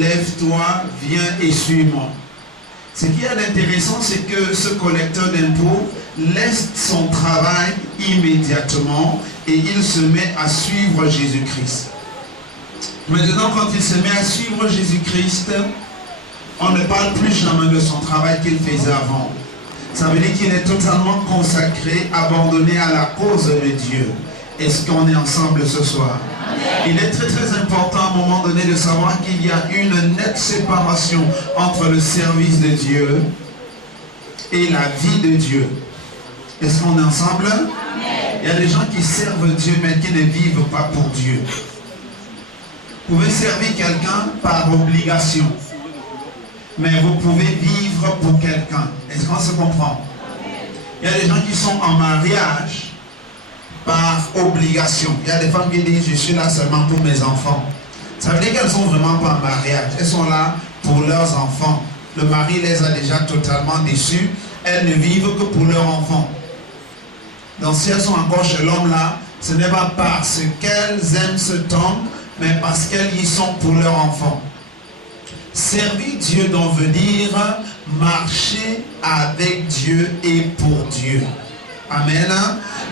lève-toi, viens et suis-moi. Ce qui est intéressant, c'est que ce collecteur d'impôts laisse son travail immédiatement et il se met à suivre Jésus-Christ. Maintenant, quand il se met à suivre Jésus-Christ, on ne parle plus jamais de son travail qu'il faisait avant. Ça veut dire qu'il est totalement consacré, abandonné à la cause de Dieu. Est-ce qu'on est ensemble ce soir? Il est très très important à un moment donné de savoir qu'il y a une nette séparation entre le service de Dieu et la vie de Dieu. Est-ce qu'on est ensemble? Il y a des gens qui servent Dieu mais qui ne vivent pas pour Dieu. Vous pouvez servir quelqu'un par obligation, mais vous pouvez vivre pour quelqu'un. Est-ce qu'on se comprend? Il y a des gens qui sont en mariage par obligation. Il y a des femmes qui disent je suis là seulement pour mes enfants. Ça veut dire qu'elles sont vraiment pas en mariage. Elles sont là pour leurs enfants. Le mari les a déjà totalement déçus. Elles ne vivent que pour leurs enfants. Donc si elles sont encore chez l'homme là, ce n'est pas parce qu'elles aiment cet homme, mais parce qu'elles y sont pour leurs enfants. Servir Dieu donc veut dire marcher avec Dieu et pour Dieu. Amen.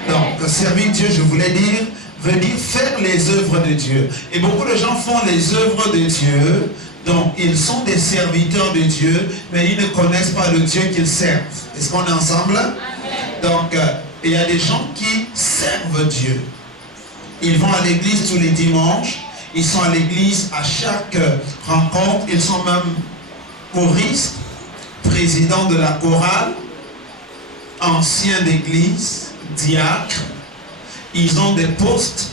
Donc, servir Dieu, je voulais dire, veut dire faire les œuvres de Dieu. Et beaucoup de gens font les œuvres de Dieu, donc ils sont des serviteurs de Dieu, mais ils ne connaissent pas le Dieu qu'ils servent. Est-ce qu'on est ensemble? Donc, il y a des gens qui servent Dieu. Ils vont à l'église tous les dimanches, ils sont à l'église à chaque rencontre, ils sont même choristes, présidents de la chorale, anciens d'église, diacres, ils ont des postes,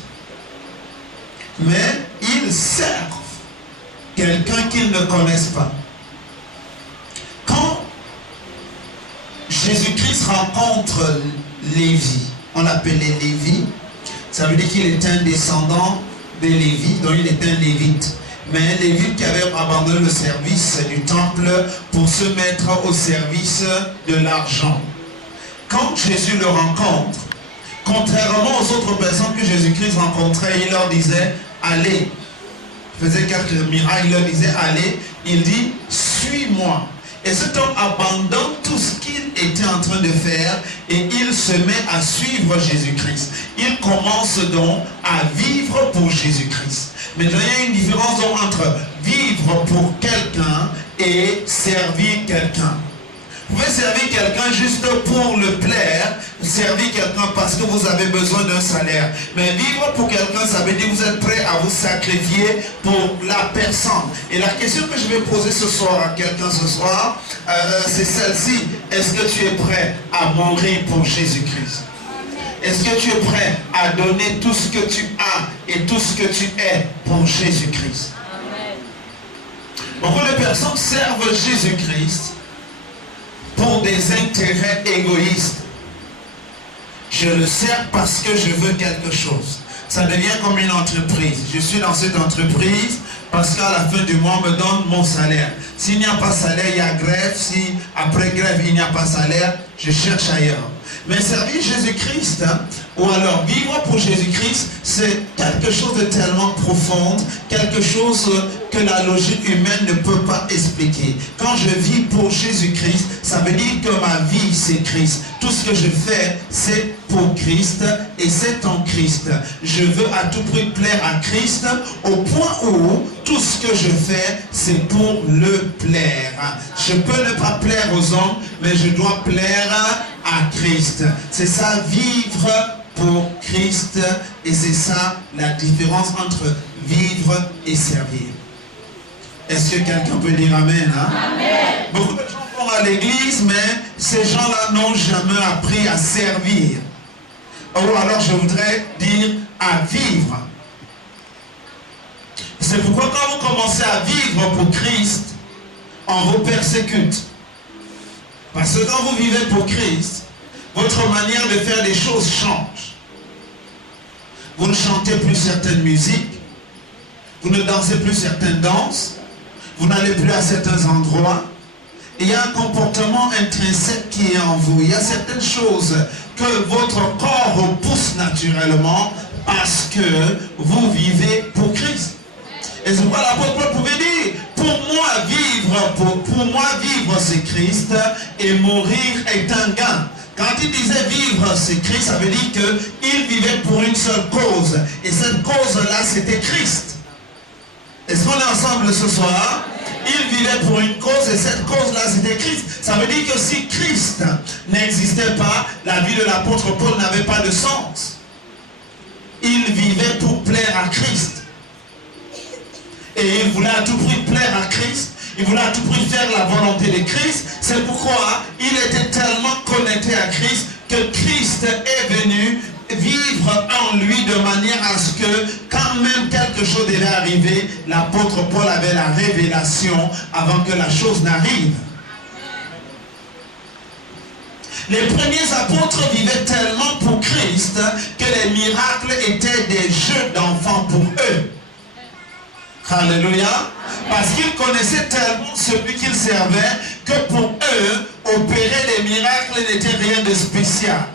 mais ils servent quelqu'un qu'ils ne connaissent pas. Quand Jésus-Christ rencontre Lévi, on l'appelait Lévi, ça veut dire qu'il est un descendant de Lévi, donc il est un lévite. Mais un lévite qui avait abandonné le service du temple pour se mettre au service de l'argent. Quand Jésus le rencontre, contrairement aux autres personnes que Jésus-Christ rencontrait, il leur disait, allez. Il faisait quelques miracles, il leur disait, allez. Il dit, suis-moi. Et cet homme abandonne tout ce qu'il était en train de faire et il se met à suivre Jésus-Christ. Il commence donc à vivre pour Jésus-Christ. Mais il y a une différence donc entre vivre pour quelqu'un et servir quelqu'un. Vous pouvez servir quelqu'un juste pour le plaire, servir quelqu'un parce que vous avez besoin d'un salaire. Mais vivre pour quelqu'un, ça veut dire que vous êtes prêt à vous sacrifier pour la personne. Et la question que je vais poser ce soir à quelqu'un ce soir, c'est celle-ci. Est-ce que tu es prêt à mourir pour Jésus-Christ? Est-ce que tu es prêt à donner tout ce que tu as et tout ce que tu es pour Jésus-Christ? Beaucoup de personnes servent Jésus-Christ pour des intérêts égoïstes. Je le sers parce que je veux quelque chose. Ça devient comme une entreprise. Je suis dans cette entreprise parce qu'à la fin du mois, on me donne mon salaire. S'il n'y a pas de salaire, il y a grève. Si après grève, il n'y a pas de salaire, je cherche ailleurs. Mais servir Jésus-Christ, ou alors vivre pour Jésus-Christ, c'est quelque chose de tellement profond, quelque chose que la logique humaine ne peut pas expliquer. Quand je vis pour Jésus-Christ, ça veut dire que ma vie, c'est Christ. Tout ce que je fais, c'est pour Christ et c'est en Christ. Je veux à tout prix plaire à Christ au point où tout ce que je fais, c'est pour le plaire. Je peux ne pas plaire aux hommes, mais je dois plaire à Christ. C'est ça, vivre pour Christ, et c'est ça la différence entre vivre et servir. Est-ce que quelqu'un peut dire Amen, hein? Amen. Beaucoup de gens vont à l'église, mais ces gens-là n'ont jamais appris à servir. Ou alors je voudrais dire à vivre. C'est pourquoi quand vous commencez à vivre pour Christ, on vous persécute. Parce que quand vous vivez pour Christ, votre manière de faire des choses change. Vous ne chantez plus certaines musiques, vous ne dansez plus certaines danses, vous n'allez plus à certains endroits. Il y a un comportement intrinsèque qui est en vous. Il y a certaines choses que votre corps repousse naturellement parce que vous vivez pour Christ. Et c'est pourquoi l'apôtre Paul pouvait dire, pour c'est Christ et mourir est un gain. Quand il disait vivre c'est Christ, ça veut dire qu'il vivait pour une seule cause. Et cette cause-là, c'était Christ. Est-ce qu'on est ensemble ce soir? Il vivait pour une cause et cette cause-là, c'était Christ. Ça veut dire que si Christ n'existait pas, la vie de l'apôtre Paul n'avait pas de sens. Il vivait pour plaire à Christ. Et il voulait à tout prix plaire à Christ. Il voulait à tout prix faire la volonté de Christ. C'est pourquoi il était tellement connecté à Christ que Christ est venu vivre en lui de manière à ce que quand même quelque chose devait arriver, l'apôtre Paul avait la révélation avant que la chose n'arrive. Les premiers apôtres vivaient tellement pour Christ que les miracles étaient des jeux d'enfants pour eux. Alléluia. Parce qu'ils connaissaient tellement celui qu'ils servaient que pour eux, opérer des miracles n'était rien de spécial.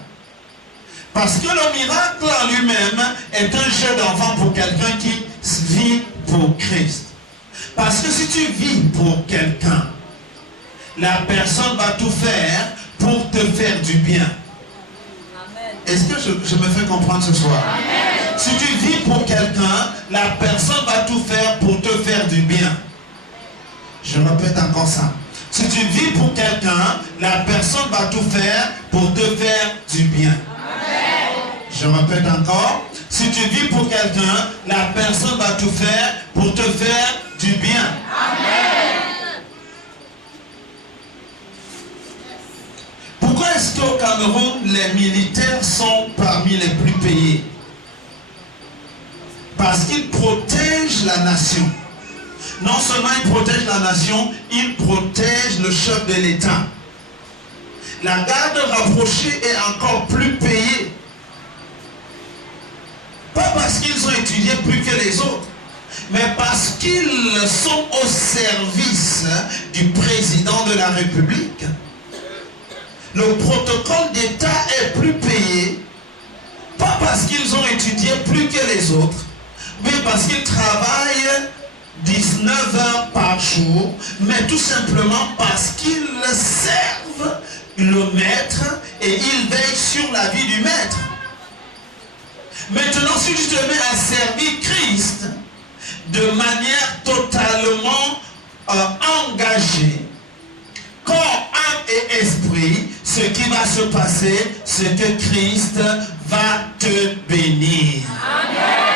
Parce que le miracle en lui-même est un jeu d'enfant pour quelqu'un qui vit pour Christ. Parce que si tu vis pour quelqu'un, la personne va tout faire pour te faire du bien. Est-ce que je me fais comprendre ce soir? Amen. Si tu vis pour quelqu'un, la personne va tout faire pour te faire du bien. Je répète encore ça. Si tu vis pour quelqu'un, la personne va tout faire pour te faire du bien. Amen. Je répète encore. Si tu vis pour quelqu'un, la personne va tout faire pour te faire du bien. Amen. Pourquoi est-ce qu'au Cameroun, les militaires sont parmi les plus payés? Parce qu'ils protègent la nation. Non seulement ils protègent la nation, ils protègent le chef de l'État. La garde rapprochée est encore plus payée. Pas parce qu'ils ont étudié plus que les autres, mais parce qu'ils sont au service du président de la République. Le protocole d'État est plus payé, pas parce qu'ils ont étudié plus que les autres, mais parce qu'ils travaillent 19 heures par jour, mais tout simplement parce qu'ils servent le maître et ils veillent sur la vie du maître. Maintenant, si tu te mets à servir Christ de manière totalement engagée, corps, âme et esprit, ce qui va se passer, c'est que Christ va te bénir. Amen.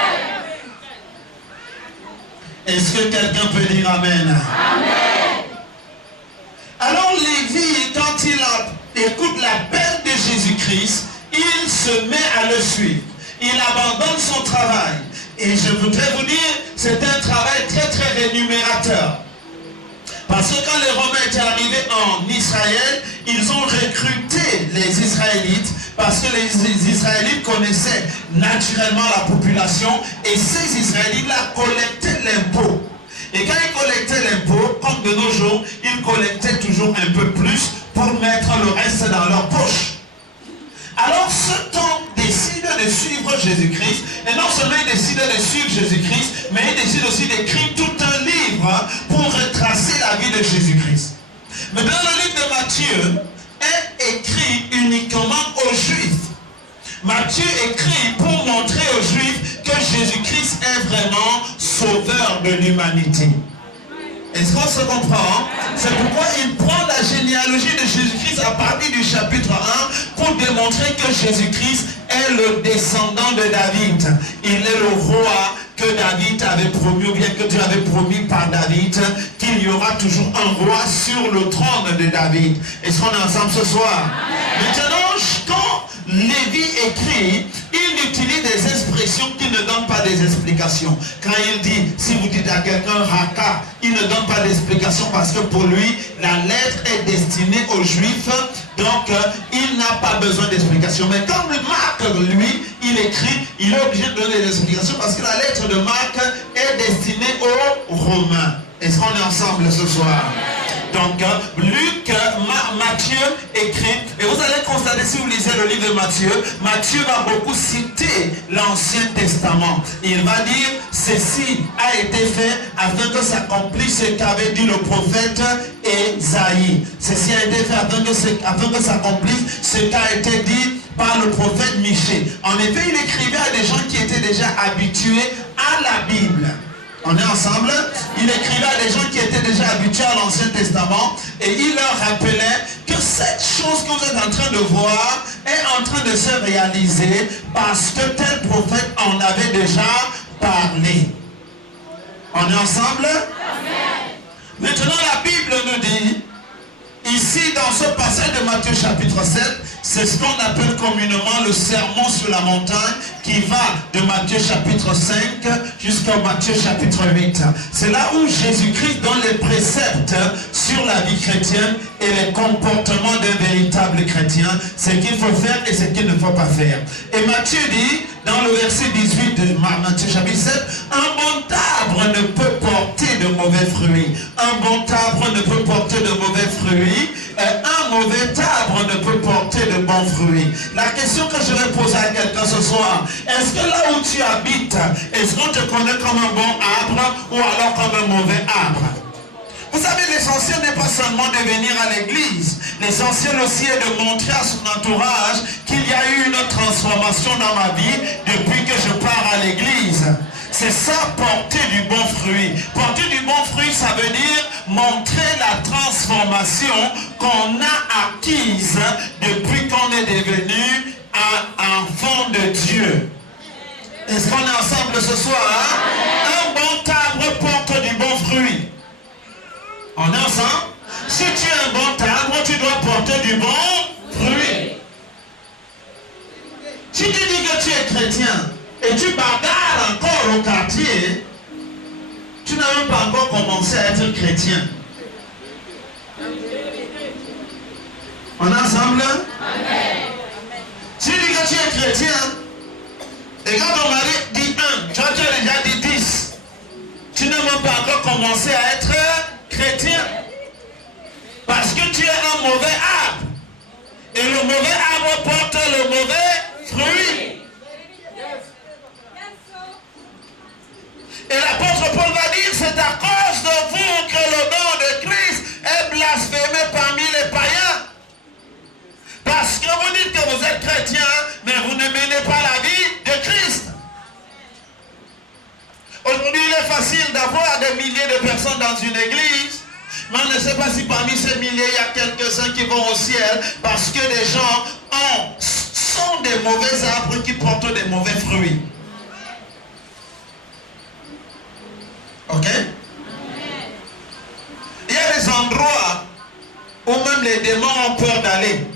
Est-ce que quelqu'un peut dire Amen? Amen. Alors Lévi, quand il écoute l'appel de Jésus-Christ, il se met à le suivre. Il abandonne son travail. Et je voudrais vous dire, c'est un travail très très rémunérateur. Parce que quand les Romains étaient arrivés en Israël, ils ont recruté les Israélites parce que les Israélites connaissaient naturellement la population et ces Israélites-là collectaient l'impôt. Et quand ils collectaient l'impôt, comme de nos jours, ils collectaient toujours un peu plus pour mettre le reste dans leur poche. Alors cet homme décide de suivre Jésus-Christ, et non seulement il décide de suivre Jésus-Christ, mais il décide aussi d'écrire tout un livre pour retracer la vie de Jésus-Christ. Mais dans le livre de Matthieu est écrit uniquement aux Juifs. Matthieu écrit pour montrer aux Juifs que Jésus-Christ est vraiment sauveur de l'humanité. Est-ce qu'on se comprend? C'est pourquoi il prend la généalogie de Jésus-Christ à partir du chapitre 1 pour démontrer que Jésus-Christ est le descendant de David. Il est le roi que David avait promis, ou bien que Dieu avait promis par David, qu'il y aura toujours un roi sur le trône de David. Est-ce qu'on est ensemble ce soir? Maintenant, quand Lévi écrit, il utilise des expressions qui ne donnent pas des explications. Quand il dit, si vous dites à quelqu'un Raka, il ne donne pas d'explication parce que pour lui, la lettre est destinée aux Juifs, donc il n'a pas besoin d'explication. Mais quand Marc, lui, il écrit, il est obligé de donner des explications parce que la lettre de Marc est destinée aux Romains. Est-ce qu'on est ensemble ce soir? Donc, Luc, Matthieu écrit, et vous allez constater si vous lisez le livre de Matthieu, Matthieu va beaucoup citer l'Ancien Testament. Il va dire, ceci a été fait afin que s'accomplisse ce qu'avait dit le prophète Ésaïe. Ceci a été fait afin que s'accomplisse ce qui a été dit par le prophète Michée. En effet, il écrivait à des gens qui étaient déjà habitués à la Bible. On est ensemble? Il écrivait à des gens qui étaient déjà habitués à l'Ancien Testament et il leur rappelait que cette chose que vous êtes en train de voir est en train de se réaliser parce que tel prophète en avait déjà parlé. On est ensemble? Maintenant, la Bible nous dit, ici dans ce passage de Matthieu chapitre 7, c'est ce qu'on appelle communément le sermon sur la montagne qui va de Matthieu chapitre 5 jusqu'au Matthieu chapitre 8. C'est là où Jésus-Christ donne les préceptes sur la vie chrétienne et les comportements d'un véritable chrétien, ce qu'il faut faire et ce qu'il ne faut pas faire. Et Matthieu dit, dans le verset 18 de Matthieu chapitre 7, un bon arbre ne peut porter de mauvais fruits. Un bon arbre ne peut porter de mauvais fruits. Et un mauvais arbre ne peut porter de bons fruits. La question que je vais poser à quelqu'un ce soir, est-ce que là où tu habites, est-ce qu'on te connaît comme un bon arbre ou alors comme un mauvais arbre? Vous savez, l'essentiel n'est pas seulement de venir à l'église. L'essentiel aussi est de montrer à son entourage qu'il y a eu une transformation dans ma vie depuis que je pars à l'église. C'est ça, porter du bon fruit. Porter du bon fruit, ça veut dire montrer la transformation qu'on a acquise depuis qu'on est devenu un enfant de Dieu. Est-ce qu'on est ensemble ce soir? Un bon arbre porte du bon fruit. On est ensemble? Si tu es un bon arbre, tu dois porter du bon fruit. Si tu dis que tu es chrétien et tu bagarres encore au quartier, tu n'as même pas encore commencé à être chrétien. On est ensemble? Amen. Si tu dis que tu es chrétien, et quand ton mari dit 1, tu as déjà dit 10, tu n'as même pas encore commencé à être chrétien. Parce que tu es un mauvais arbre. Et le mauvais arbre porte le mauvais fruit. Et l'apôtre Paul va dire, c'est à cause de vous que le nom de Christ est blasphémé parmi les païens. Parce que vous dites que vous êtes chrétien, mais vous ne menez pas la vie de Christ. Aujourd'hui, il est facile d'avoir des milliers de personnes dans une église, mais on ne sait pas si parmi ces milliers, il y a quelques-uns qui vont au ciel, parce que les gens sont des mauvais arbres qui portent des mauvais fruits. Ok? Il y a des endroits où même les démons ont peur d'aller.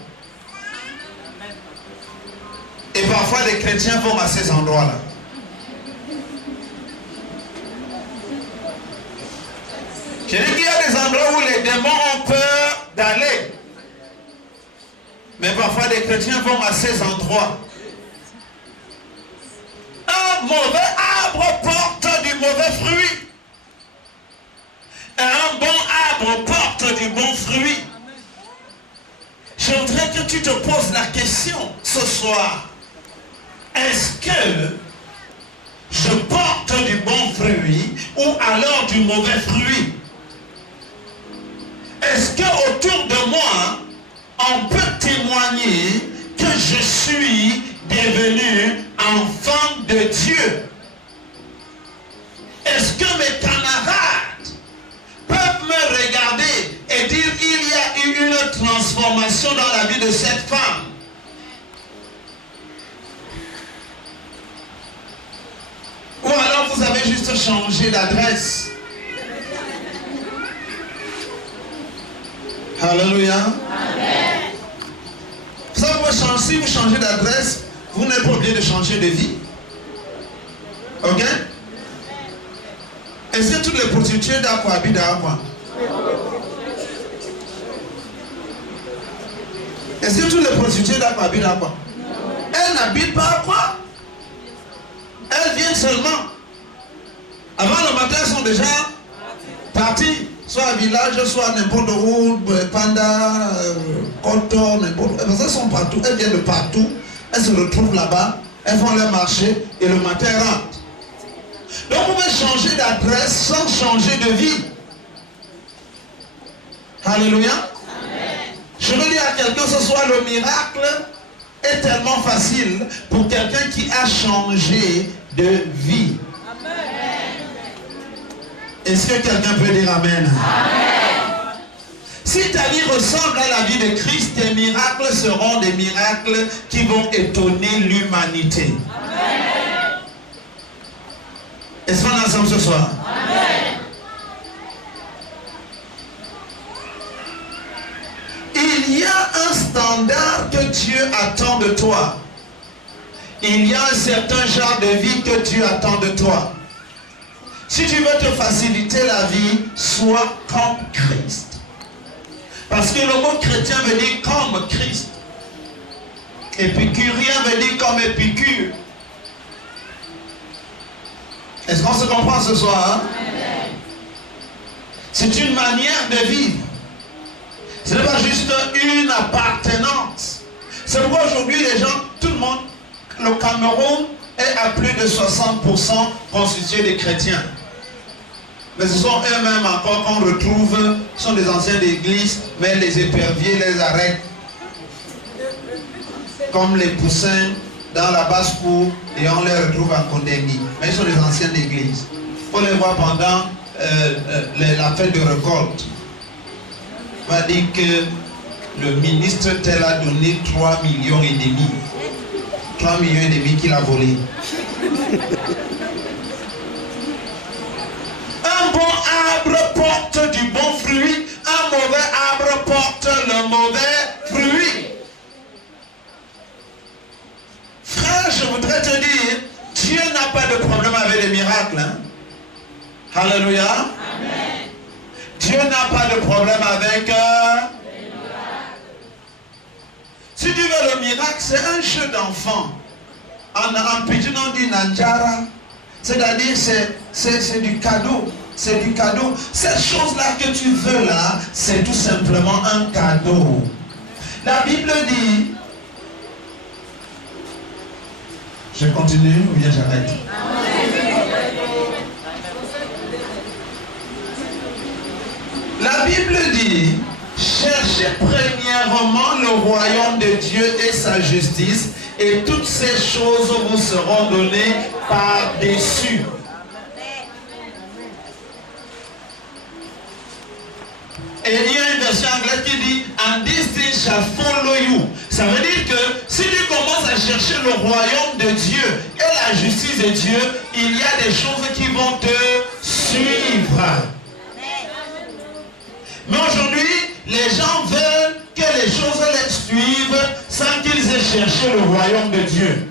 Et parfois les chrétiens vont à ces endroits-là. Je dis qu'il y a des endroits où les démons ont peur d'aller. Mais parfois les chrétiens vont à ces endroits. Un mauvais arbre porte du mauvais fruit. Et un bon arbre porte du bon fruit. Je voudrais que tu te poses la question ce soir. Est-ce que je porte du bon fruit ou alors du mauvais fruit? Est-ce que autour de moi, on peut témoigner que je suis devenu enfant de Dieu? Est-ce que mes camarades peuvent me regarder et dire il y a eu une transformation dans la vie de cette femme? Ou alors vous avez juste changé d'adresse? Alléluia. Amen. Ça si vous changez d'adresse, vous n'êtes pas obligé de changer de vie. Ok? Est-ce que toutes les prostituées d'Aqua habitent à Aqua? Est-ce que toutes les prostituées d'Aqua habitent à Aqua? Elles n'habitent pas à Aqua. Elles viennent seulement. Avant le matin, elles sont déjà parties. soit à village, soit n'importe où, Panda, Kotor, n'importe où. Elles sont partout, elles viennent de partout, elles se retrouvent là-bas, elles font leur marché et le matin elles rentrent. Donc vous pouvez changer d'adresse sans changer de vie. Alléluia. Amen. Je veux dire à quelqu'un ce soir, le miracle est tellement facile pour quelqu'un qui a changé de vie. Amen. Est-ce que quelqu'un peut dire Amen? Amen. Si ta vie ressemble à la vie de Christ, tes miracles seront des miracles qui vont étonner l'humanité. Est-ce qu'on est ensemble ce soir? Amen. Il y a un standard que Dieu attend de toi. Il y a un certain genre de vie que Dieu attend de toi. Si tu veux te faciliter la vie, sois comme Christ. Parce que le mot chrétien veut dire comme Christ. Épicurien veut dire comme Épicure. Est-ce qu'on se comprend ce soir? Hein? C'est une manière de vivre. Ce n'est pas juste une appartenance. C'est pourquoi aujourd'hui les gens, tout le monde, le Cameroun est à plus de 60% constitué de chrétiens. Mais ce sont eux-mêmes encore qu'on retrouve, sont des anciens d'église, mais les éperviers les arrêtent. Comme les poussins dans la basse-cour et on les retrouve en condamné. Mais ils sont des anciens d'église. Il faut les voir pendant la fête de récolte. On va dire que le ministre tel a donné 3,5 millions. 3,5 millions qu'il a volé. Un bon arbre porte du bon fruit, un mauvais arbre porte le mauvais fruit. Frère, je voudrais te dire, Dieu n'a pas de problème avec les miracles. Hein? Alléluia. Amen. Dieu n'a pas de problème avec les miracles. Si tu veux le miracle, c'est un jeu d'enfant. En pidgin, on dit Nanjara. C'est-à-dire, c'est du cadeau. C'est du cadeau. Cette chose-là que tu veux là, c'est tout simplement un cadeau. La Bible dit... Je continue ou bien j'arrête? La Bible dit, cherchez premièrement le royaume de Dieu et sa justice, et toutes ces choses vous seront données par-dessus. Et il y a une version anglaise qui dit and this thing shall follow you. Ça veut dire que si tu commences à chercher le royaume de Dieu et la justice de Dieu, il y a des choses qui vont te suivre. Mais aujourd'hui, les gens veulent que les choses les suivent sans qu'ils aient cherché le royaume de Dieu.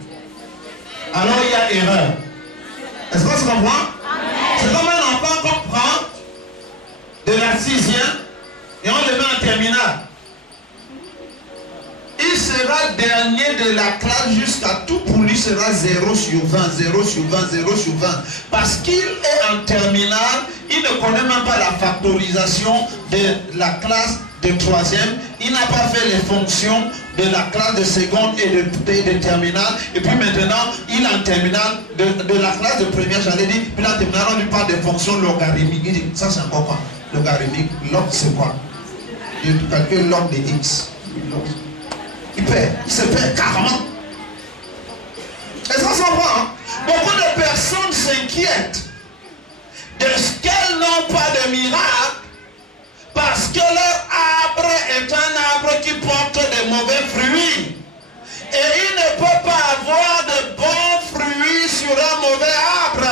Alors il y a erreur. Est-ce qu'on se comprend? C'est comme un enfant qu'on prend de la 6e et on le met en terminale. Il sera dernier de la classe jusqu'à tout pour lui sera 0 sur 20, 0 sur 20, 0 sur 20. Parce qu'il est en terminale, il ne connaît même pas la factorisation de la classe de 3e. Il n'a pas fait les fonctions de la classe de seconde et de terminale. Et puis maintenant, il est en terminale de la classe de première, j'allais dire, puis en terminale, on lui parle des fonctions logarithmiques. Il dit, ça c'est encore quoi? Logarithmique, log c'est quoi? Il calcule log de x. Il se perd carrément. Est-ce qu'on s'en va? Hein? Beaucoup de personnes s'inquiètent de ce qu'elles n'ont pas de miracle parce que leur arbre est un arbre qui porte de mauvais fruits. Et il ne peut pas avoir de bons fruits sur un mauvais arbre.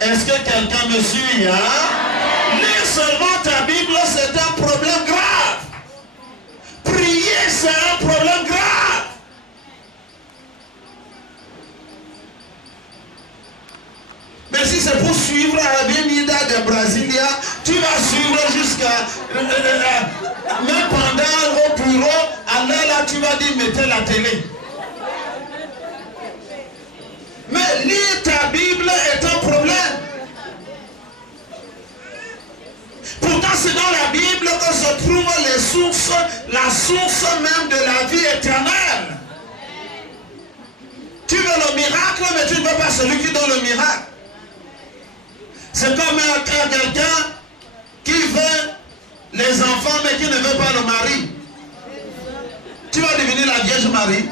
Est-ce que quelqu'un me suit? Hein? Lire seulement ta Bible, c'est un problème grave. Prier, c'est un problème grave. Mais si c'est pour suivre la Avenida de Brasilia, tu vas suivre jusqu'à... même pendant au bureau, alors là, tu vas dire, mettez la télé. Mais lire ta Bible est un problème. Pourtant, c'est dans la Bible que se trouvent les sources, la source même de la vie éternelle. Tu veux le miracle, mais tu ne veux pas celui qui donne le miracle. C'est comme quelqu'un qui veut les enfants, mais qui ne veut pas le mari. Tu vas devenir la Vierge Marie.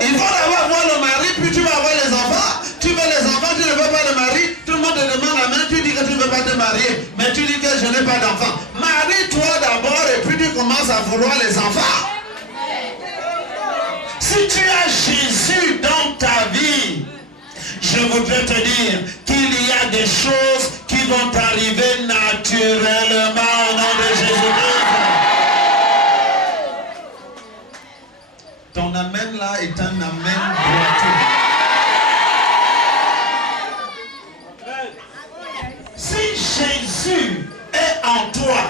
Il faut d'abord avoir le mari, puis tu vas avoir les enfants. Tu veux les enfants, tu ne veux pas le mari. Tout le monde te demande la main, tu dis que tu ne veux pas te marier. Mais tu dis que je n'ai pas d'enfants. Marie-toi d'abord et puis tu commences à vouloir les enfants. Si tu as Jésus dans ta vie, je voudrais te dire qu'il y a des choses qui vont arriver naturellement au nom de Jésus-Christ. Ton amen là est un amen droitier. Si Jésus est en toi,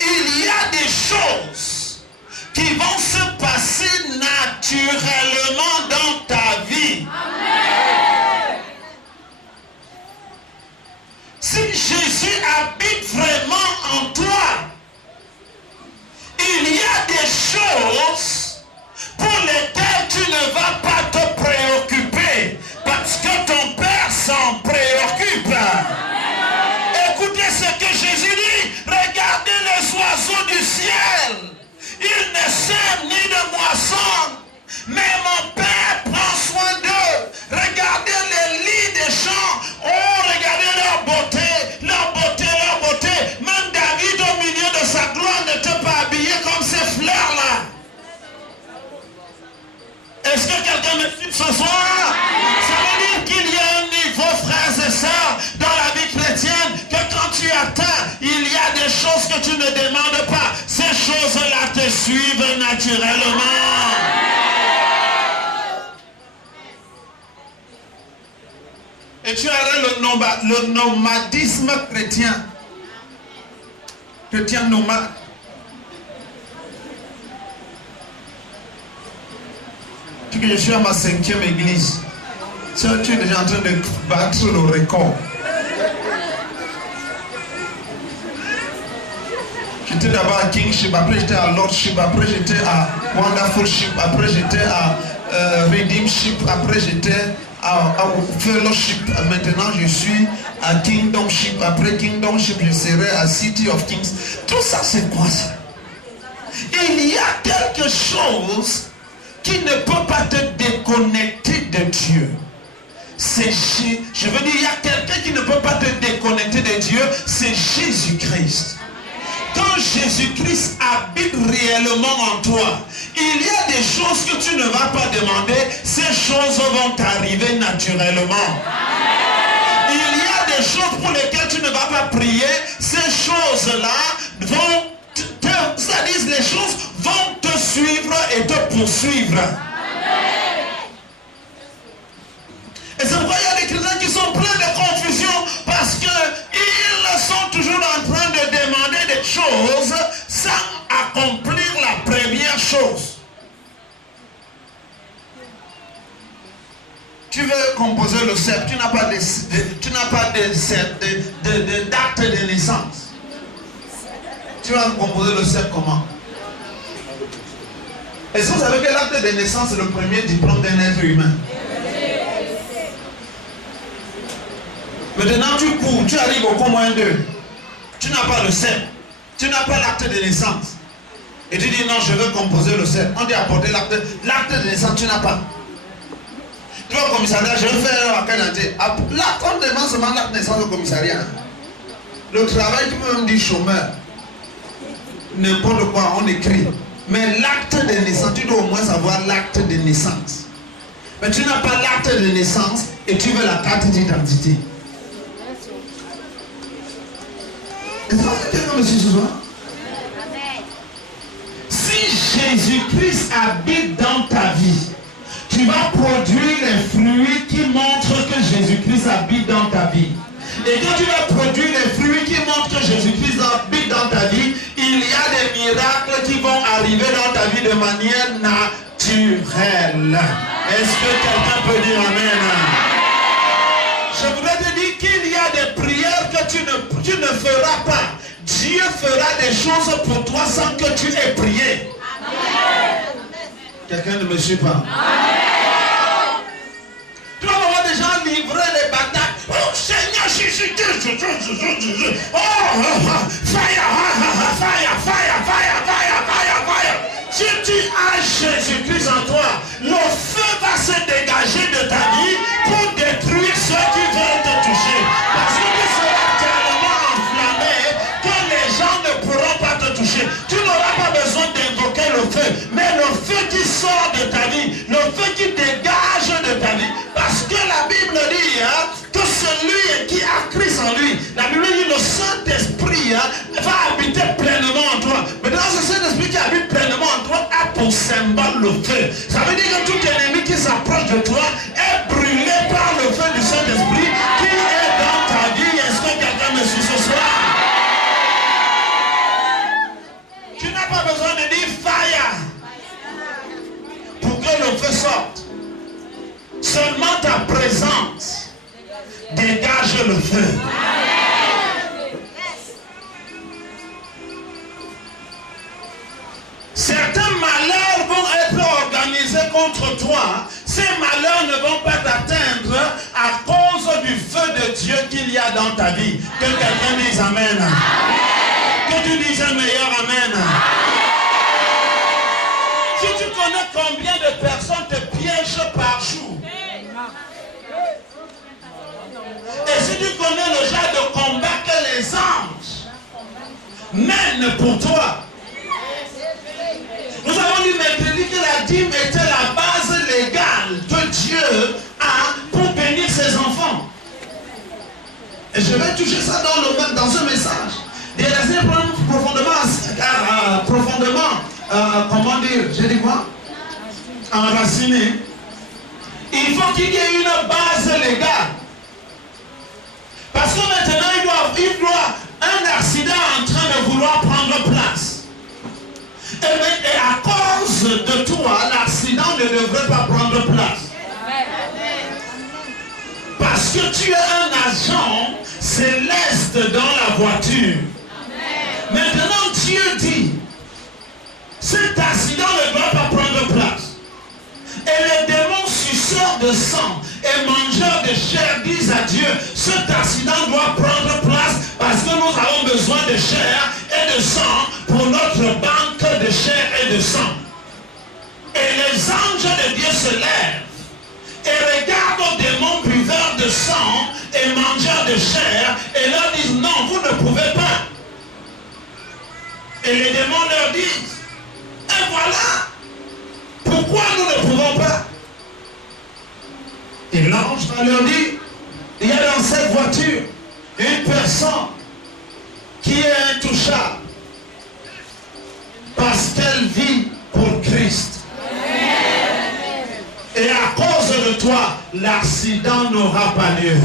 il y a des choses qui vont se passer naturellement dans ta vie. Amen. Si Jésus habite vraiment en toi, il y a des choses pour lesquelles tu ne vas pas te préoccuper parce que ton Père s'en préoccupe. Amen. Écoutez ce que Jésus dit. Regardez les oiseaux du ciel. Ils ne sèment ni ne moissonnent, mais mon Père prend soin d'eux. Regardez les lits des champs. Oh, regardez leur beauté, leur beauté, leur beauté. Même David, au milieu de sa gloire, n'était pas habillé comme ces fleurs-là. Est-ce que quelqu'un me suit ce soir? Ça veut dire qu'il y a un niveau, frères et sœurs, dans la vie chrétienne, que quand tu atteins, il y a des choses que tu ne demandes pas. Ces choses-là te suivent naturellement. Et tu aurais le nomadisme chrétien. Chrétien nomade. Je suis à ma 5e église. Tu es déjà en train de battre le record. J'étais d'abord à Kingship, après j'étais à Lordship, après j'étais à Wonderfulship, après j'étais à Redeemship, après j'étais à Fellowship. Maintenant je suis à Kingdomship, après Kingdomship je serai à City of Kings. Tout ça c'est quoi ça? Il y a quelque chose qui ne peut pas te déconnecter de Dieu. Je veux dire, il y a quelqu'un qui ne peut pas te déconnecter de Dieu, c'est Jésus-Christ. Quand Jésus-Christ habite réellement en toi, il y a des choses que tu ne vas pas demander, ces choses vont t'arriver naturellement. Il y a des choses pour lesquelles tu ne vas pas prier, ces choses-là vont c'est-à-dire les choses vont te suivre et te poursuivre. Et c'est pourquoi il y a des chrétiens qui sont pleins de confusion parce qu'ils sont toujours en train de demander des choses sans accomplir la première chose. Tu veux composer le CEP, tu n'as pas d'acte de naissance. Tu vas composer le CEP comment? Est-ce que vous savez que l'acte de naissance est le premier diplôme d'un être humain? Maintenant tu cours, tu arrives au commun 2. Tu n'as pas le CEP. Tu n'as pas l'acte de naissance. Et tu dis non, je veux composer le CEP. On dit apporter l'acte de naissance, tu n'as pas. Tu vas au commissariat, je veux faire un canadier. Là, on demande seulement l'acte de naissance au commissariat. Le travail, tu peux même dire chômeur. N'importe quoi, on écrit. Mais l'acte de naissance, tu dois au moins savoir l'acte de naissance. Mais tu n'as pas l'acte de naissance et tu veux la carte d'identité. Est-ce que vous avez ce soir? Si Jésus-Christ habite dans ta vie, tu vas produire les fruits qui montrent que Jésus-Christ habite dans ta vie. Et quand tu vas produire les fruits qui montrent que Jésus-Christ habite dans ta vie, il y a des miracles qui vont arriver dans ta vie de manière naturelle. Est-ce que quelqu'un peut dire Amen? tu ne feras pas. Dieu fera des choses pour toi sans que tu aies prié. Quelqu'un ne me suit pas? Tu vas voir des gens livrer les batailles. Oh Seigneur Jésus, oh fire, fire, fire, fire, fire, fire, fire. Si tu as Jésus-Christ en toi, le feu va se dégager de ta vie pour détruire ceux qui veulent te toucher. Parce que tu seras tellement enflammé que les gens ne pourront pas te toucher. Tu n'auras pas besoin d'invoquer le feu, mais le feu qui sort de ta vie, le feu qui dégage de ta vie. Parce que la Bible dit que celui qui a Christ en lui, la Bible dit le Saint-Esprit va habiter pleinement en toi. Maintenant, ce Saint-Esprit qui habite pleinement en toi a pour symbole le feu. Ça veut dire que tout ennemi qui s'approche de toi est brûlé par le feu du Saint-Esprit qui est dans ta vie. Est-ce que quelqu'un me suit ce soir? Tu n'as pas besoin de dire fire pour que le feu sorte. Seulement ta présence dégage le feu. Certains malheurs vont être organisés contre toi. Ces malheurs ne vont pas t'atteindre à cause du feu de Dieu qu'il y a dans ta vie. Que quelqu'un dise amen. Que tu dises un meilleur amen. Si tu connais combien de personnes te piègent par jour, et si tu connais le genre de combat que les anges mènent pour toi, nous avons dit mercredi que la dîme était la base légale que Dieu a pour bénir ses enfants. Et je vais toucher ça dans ce message. Des raisins profondément, comment dire, j'ai dit quoi? Enraciné. Il faut qu'il y ait une base légale. Parce que maintenant, il doit un accident en train de vouloir prendre place. Et à cause de toi, l'accident ne devrait pas prendre place. Parce que tu es un agent céleste dans la voiture. Maintenant, Dieu dit, cet accident ne doit pas prendre place. Et les démons suceurs de sang et mangeurs de chair disent à Dieu, cet accident doit prendre place parce que nous avons besoin de chair et de sang pour notre banque de chair et de sang. Et les anges de Dieu se lèvent et regardent aux démons buveurs de sang et mangeurs de chair et leur disent, non, vous ne pouvez pas. Et les démons leur disent, et voilà, pourquoi nous ne pouvons pas? Et l'ange leur dit, il y a dans cette voiture une personne qui est intouchable parce qu'elle vit pour Christ. Et à cause de toi, l'accident n'aura pas lieu.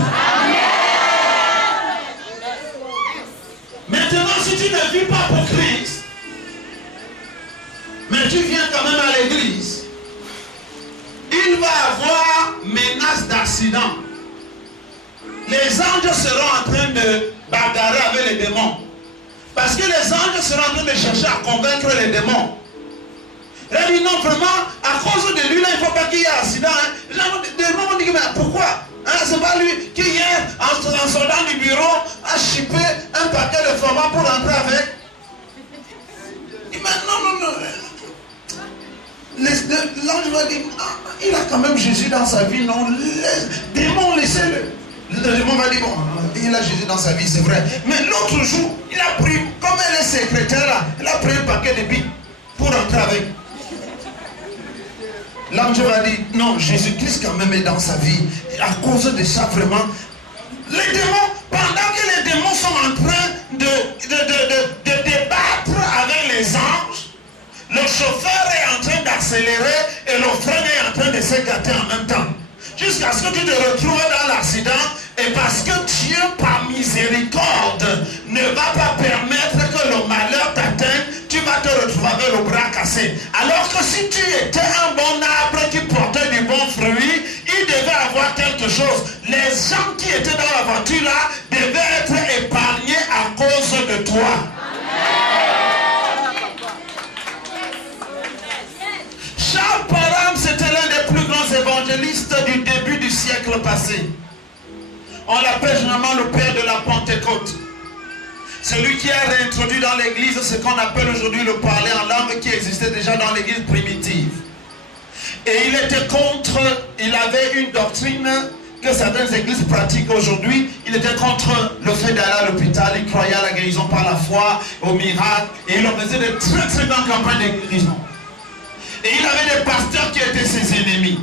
Maintenant, si tu ne vis pas pour Christ, mais tu viens quand même à l'église, il va avoir menace d'accident. Les anges seront en train de bagarrer avec les démons. Parce que les anges seront en train de chercher à convaincre les démons. Il a dit non, vraiment, à cause de lui, là, il ne faut pas qu'il y ait accident. Les démons vont dire, mais pourquoi? C'est pas lui qui hier, en sortant du bureau, a chippé un paquet de fromage pour rentrer avec. Il dit, mais non. L'ange va dire, il a quand même Jésus dans sa vie, non? Les démons, laissez-le. Le démon va dire, bon, il a Jésus dans sa vie, c'est vrai. Mais l'autre jour, il a pris, comme elle est secrétaire là, il a pris un paquet de billes pour rentrer avec. L'ange va dire, non, Jésus-Christ quand même est dans sa vie. Et à cause de ça, vraiment, les démons, pendant que les démons sont en train de débattre avec les anges, le chauffeur est en train d'accélérer et le frein est en train de se gâter en même temps. Jusqu'à ce que tu te retrouves dans l'accident et parce que Dieu, par miséricorde, ne va pas permettre que le malheur t'atteigne, tu vas te retrouver avec le bras cassé. Alors que si tu étais un bon arbre qui portait du bon fruit, il devait avoir quelque chose. Les gens qui étaient dans la voiture là devaient être épargnés à cause de toi. Charles Parham, c'était l'un des plus grands évangélistes du début du siècle passé. On l'appelle généralement le père de la Pentecôte. C'est lui qui a réintroduit dans l'église ce qu'on appelle aujourd'hui le parler en langue qui existait déjà dans l'église primitive. Et il était contre, il avait une doctrine que certaines églises pratiquent aujourd'hui. Il était contre le fait d'aller à l'hôpital, il croyait à la guérison par la foi, au miracle, et il organisait de très très grandes campagnes de guérison. Et il avait des pasteurs qui étaient ses ennemis.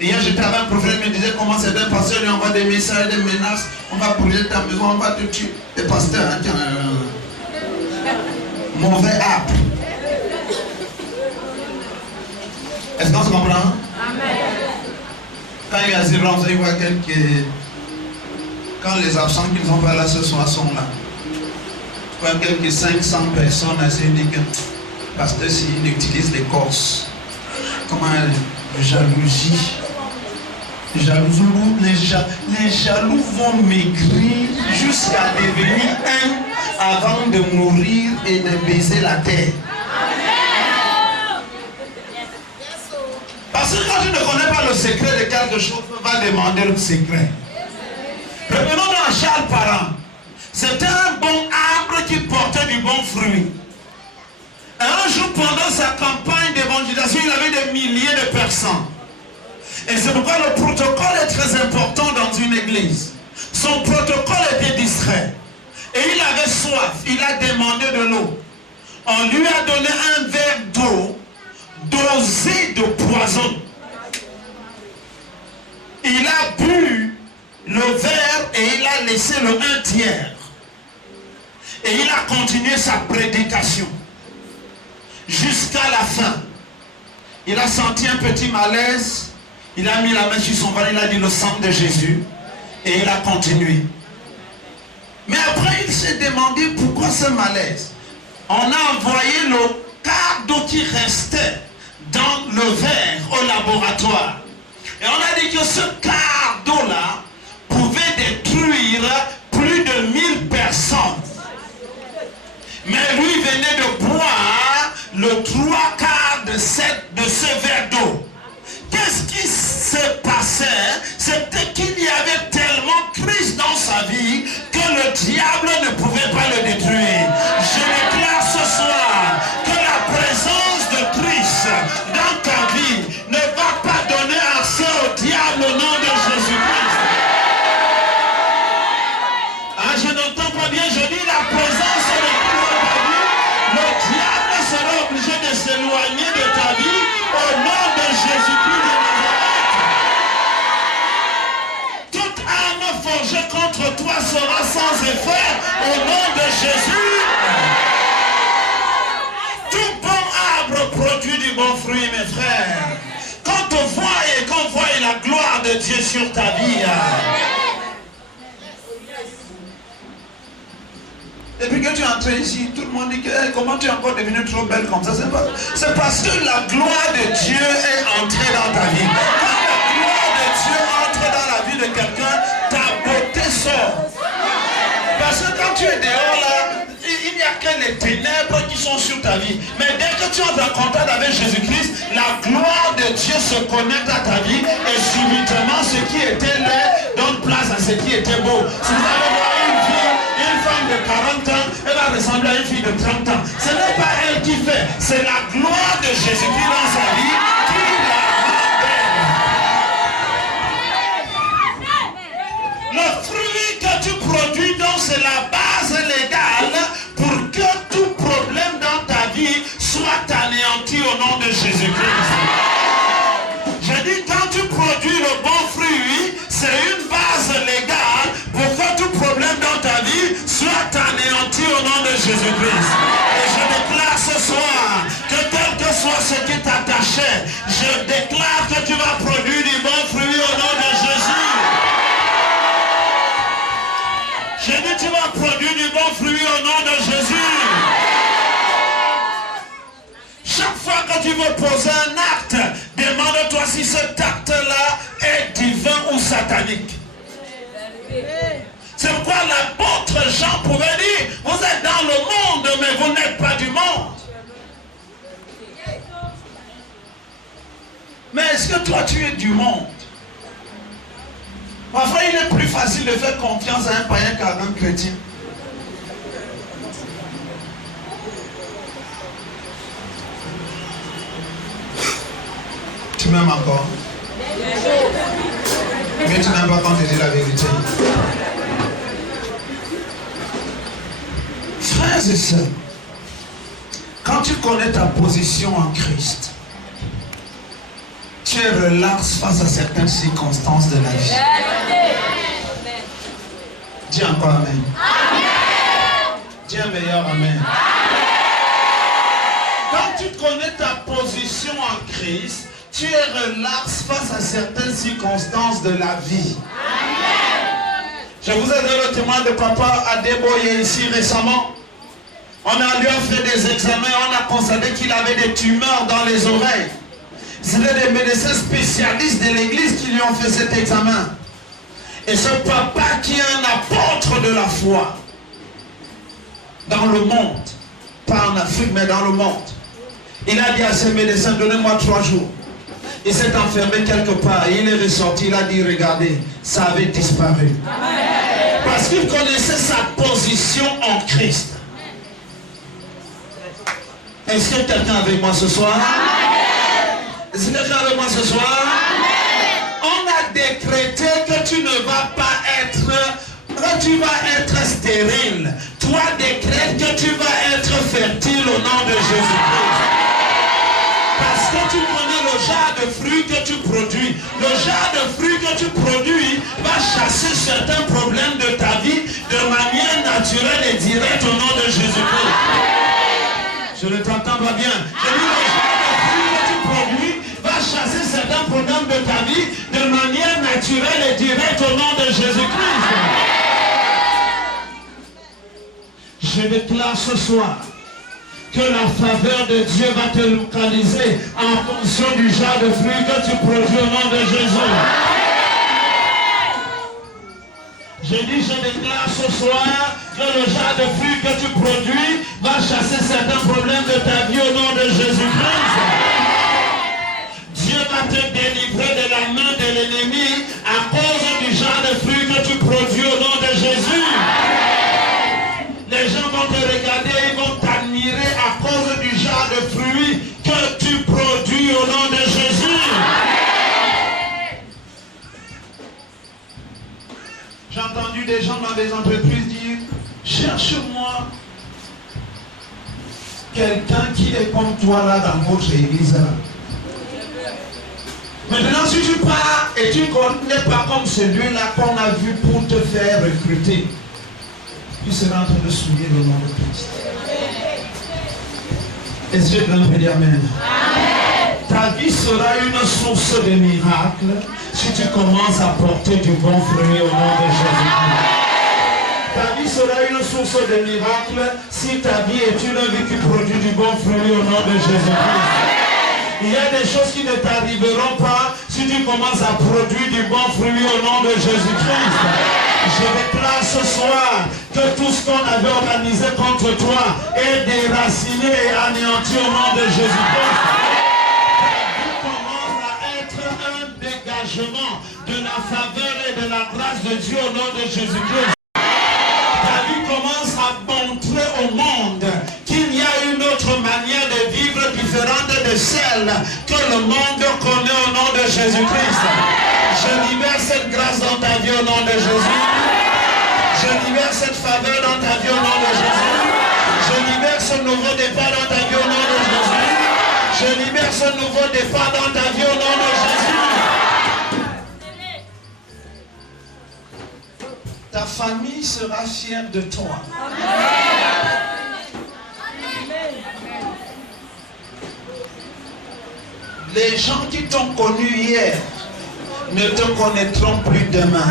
Et hier j'étais avec un prophète, il me disait comment certains pasteurs lui envoient des messages, des menaces, on va brûler ta maison, on va te tuer. Des pasteurs, hein, qui ont un mauvais arbre. Est-ce qu'on se comprend? Amen. Quand il y a silence, il voit quelqu'un. Quand les absents qui ne sont pas là ce soir sont là. Il voit quelques 500 personnes, il dit que pasteur, s'il utilise les corses, comment jalousie. Les jaloux vont maigrir jusqu'à devenir un avant de mourir et de baiser la terre. Parce que quand tu ne connais pas le secret de quelque chose, tu vas demander le secret. Revenons dans Charles Parham. C'était un bon arbre qui portait du bon fruit. Et un jour, pendant sa campagne d'évangélisation, il avait des milliers de personnes. Et c'est pourquoi le protocole est très important dans une église. Son protocole était discret. Et il avait soif. Il a demandé de l'eau. On lui a donné un verre d'eau dosé de poison. Il a bu le verre et il a laissé le 1/3. Et il a continué sa prédication jusqu'à la fin. Il a senti un petit malaise. Il a mis la main sur son ventre, il a dit le sang de Jésus. Et il a continué. Mais après, il s'est demandé pourquoi ce malaise. On a envoyé le quart d'eau qui restait dans le verre au laboratoire. Et on a dit que ce quart d'eau-là pouvait détruire plus de 1000 personnes. Mais lui venait de boire le 3/4 de ce verre d'eau. Qu'est-ce qui se passait? C'était qu'il y avait tellement Christ dans sa vie que le diable ne pouvait pas le détruire. Je déclare ce soir que la présence de Christ dans ta vie ne va pas donner accès au diable au nom de Jésus-Christ. Ah, je n'entends pas bien, je dis la présence de Christ dans ta vie, le diable sera obligé de s'éloigner de ta vie au nom de Jésus-Christ. Forgé contre toi sera sans effet au nom de Jésus. Tout bon arbre produit du bon fruit, mes frères. Quand on voit la gloire de Dieu sur ta vie. Depuis que tu es entré ici, tout le monde dit que comment tu es encore devenue trop belle comme ça. C'est parce que la gloire de Dieu est entrée dans ta vie. Quand la gloire de Dieu entre dans la vie de quelqu'un, ta beauté sort. Parce que quand tu es dehors là, il n'y a que les ténèbres qui sont sur ta vie. Mais dès que tu entres en contact avec Jésus-Christ, la gloire de Dieu se connecte à ta vie et subitement ce qui était laid donne place à ce qui était beau. Si vous allez voir une femme de 40 ans, elle va ressembler à une fille de 30 ans. Ce n'est pas elle qui fait, c'est la gloire de Jésus-Christ dans sa vie qui la rend belle. Le fruit que tu produis donc c'est la base légale pour que tout problème dans ta vie soit anéanti au nom de Jésus-Christ. Je dis quand tu produis le bon fruit, c'est une base légale pour que tout problème dans ta vie soit anéanti au nom de Jésus-Christ. Et je déclare ce soir que quel que soit ce qui t'attachait, je déclare que tu vas produire du bon fruit au nom de Jésus. Je dis tu vas produire du bon fruit au nom de Jésus. Chaque fois que tu veux poser un acte, demande-toi si cet acte-là est divin satanique. C'est pourquoi l'apôtre Jean pouvait dire, vous êtes dans le monde, mais vous n'êtes pas du monde. Mais est-ce que toi tu es du monde? Parfois il est plus facile de faire confiance à un païen qu'à un chrétien. Tu m'aimes encore? Mais tu n'aimes pas quand je dis la vérité. Frères et sœurs, quand tu connais ta position en Christ, tu es relax face à certaines circonstances de la vie. Dis encore amen. Dis un meilleur amen. Quand tu connais ta position en Christ, tu es relax face à certaines circonstances de la vie. Je vous ai donné le témoin de papa Adeboye ici récemment. On lui a fait des examens, on a constaté qu'il avait des tumeurs dans les oreilles. C'était des médecins spécialistes de l'église qui lui ont fait cet examen. Et ce papa qui est un apôtre de la foi, dans le monde, pas en Afrique mais dans le monde, il a dit à ses médecins, donnez-moi 3 jours. Il s'est enfermé quelque part, il est ressorti, il a dit, regardez, ça avait disparu. Parce qu'il connaissait sa position en Christ. Est-ce que quelqu'un est avec moi ce soir? Est-ce que quelqu'un est avec moi ce soir? On a décrété que tu ne vas pas être, que tu vas être stérile. Toi décrète que tu vas être fertile au nom de Jésus-Christ. Parce que tu connais le genre de fruits que tu produis. Le genre de fruits que tu produis va chasser certains problèmes de ta vie de manière naturelle et directe au nom de Jésus-Christ. Je ne t'entends pas bien. Je dis le genre de fruits que tu produis va chasser certains problèmes de ta vie de manière naturelle et directe au nom de Jésus-Christ. Je déclare ce soir que la faveur de Dieu va te localiser en fonction du genre de fruits que tu produis au nom de Jésus. Je dis, je déclare ce soir que le genre de fruits que tu produis va chasser certains problèmes de ta vie au nom de Jésus-Christ. Dieu va te délivrer de la main de l'ennemi à cause du genre de fruits que tu produis au nom de Jésus. Les gens vont te regarder, ils vont t'admirer à cause du genre de fruits que tu produis au nom de Jésus. J'ai entendu des gens dans des entreprises dire, cherche-moi quelqu'un qui est comme toi là dans votre église. Maintenant, si tu pars et tu n'es pas comme celui-là qu'on a vu pour te faire recruter, tu seras en train de souiller le nom de Christ. Est-ce que quelqu'un peut dire amen? Ta vie sera une source de miracles si tu commences à porter du bon fruit au nom de Jésus-Christ. Ta vie sera une source de miracles si ta vie est une vie qui produit du bon fruit au nom de Jésus-Christ. Il y a des choses qui ne t'arriveront pas si tu commences à produire du bon fruit au nom de Jésus-Christ. Je déclare ce soir que tout ce qu'on avait organisé contre toi est déraciné et anéanti au nom de Jésus-Christ. Tu commences à être un dégagement de la faveur et de la grâce de Dieu au nom de Jésus-Christ. Ta vie commence à montrer au monde qu'il y a une autre manière de vivre différente de celle que le monde connaît au nom de Jésus-Christ. Je libère cette grâce dans ta vie au nom de Jésus. Je libère cette faveur dans ta vie au nom de Jésus. Je libère ce nouveau départ dans ta vie au nom de Jésus. Je libère ce nouveau départ dans ta vie au nom de Jésus. Ta famille sera fière de toi. Les gens qui t'ont connu hier ne te connaîtront plus demain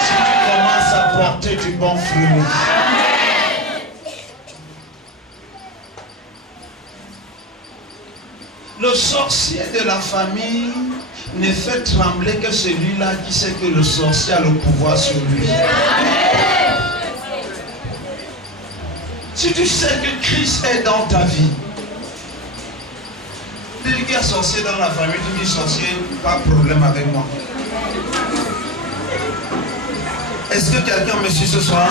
si tu commences à porter du bon fruit. Le sorcier de la famille ne fait trembler que celui-là qui sait que le sorcier a le pouvoir sur lui. Si tu sais que Christ est dans ta vie, tu dis qu'il y a sorcier dans la famille, tu dis sorcier, pas de problème avec moi. Est-ce que quelqu'un me suit ce soir?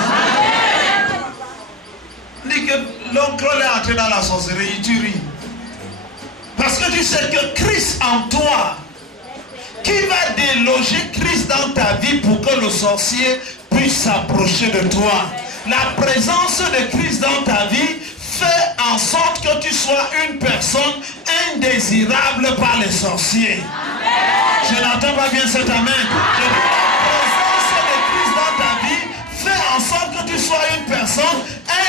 Dis que l'oncle est entré dans la sorcellerie, tu ris. Parce que tu sais que Christ en toi, qui va déloger Christ dans ta vie pour que le sorcier puisse s'approcher de toi. La présence de Christ dans ta vie fait en sorte que tu sois une personne indésirable par les sorciers. Amen. Je n'entends pas bien cet amen. La présence de Christ dans ta vie fait en sorte que tu sois une personne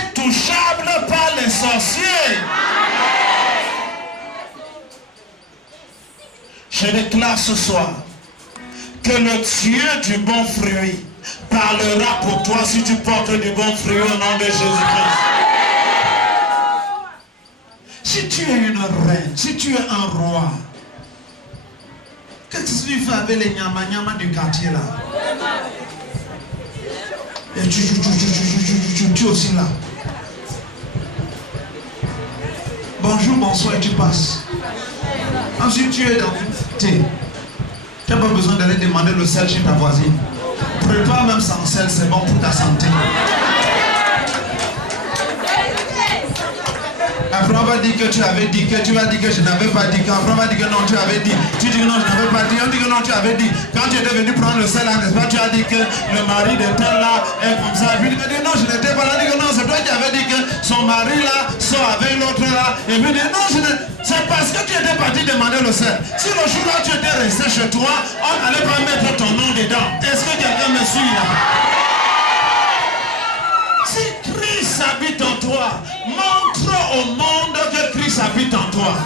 intouchable par les sorciers. Amen. Je déclare ce soir que le Dieu du bon fruit parlera pour toi si tu portes du bon fruit au nom de Jésus-Christ. Si tu es une reine, si tu es un roi, qu'est-ce que tu fais avec les nyama du quartier là? Et tu es aussi là. Bonjour, bonsoir et tu passes. Ensuite tu es dans tu n'as pas besoin d'aller demander le sel chez ta voisine. Prépare même sans sel, c'est bon pour ta santé. Après on va dire que tu avais dit, que tu vas dire que je n'avais pas dit, après on va dire que non tu avais dit, tu dis que non je n'avais pas dit, on dit que non tu avais dit. Quand tu étais venu prendre le sel là, n'est-ce pas, tu as dit que le mari de tel là est comme ça. Puis tu me dis non je n'étais pas là, dit que non c'est toi qui avais dit que son mari là sort avec l'autre là. Et puis dit non c'est parce que tu étais parti demander le sel. Si le jour là tu étais resté chez toi, on n'allait pas mettre ton nom dedans. Est-ce que quelqu'un me suit là? Si Christ habite en toi, montre au monde que Christ habite en toi.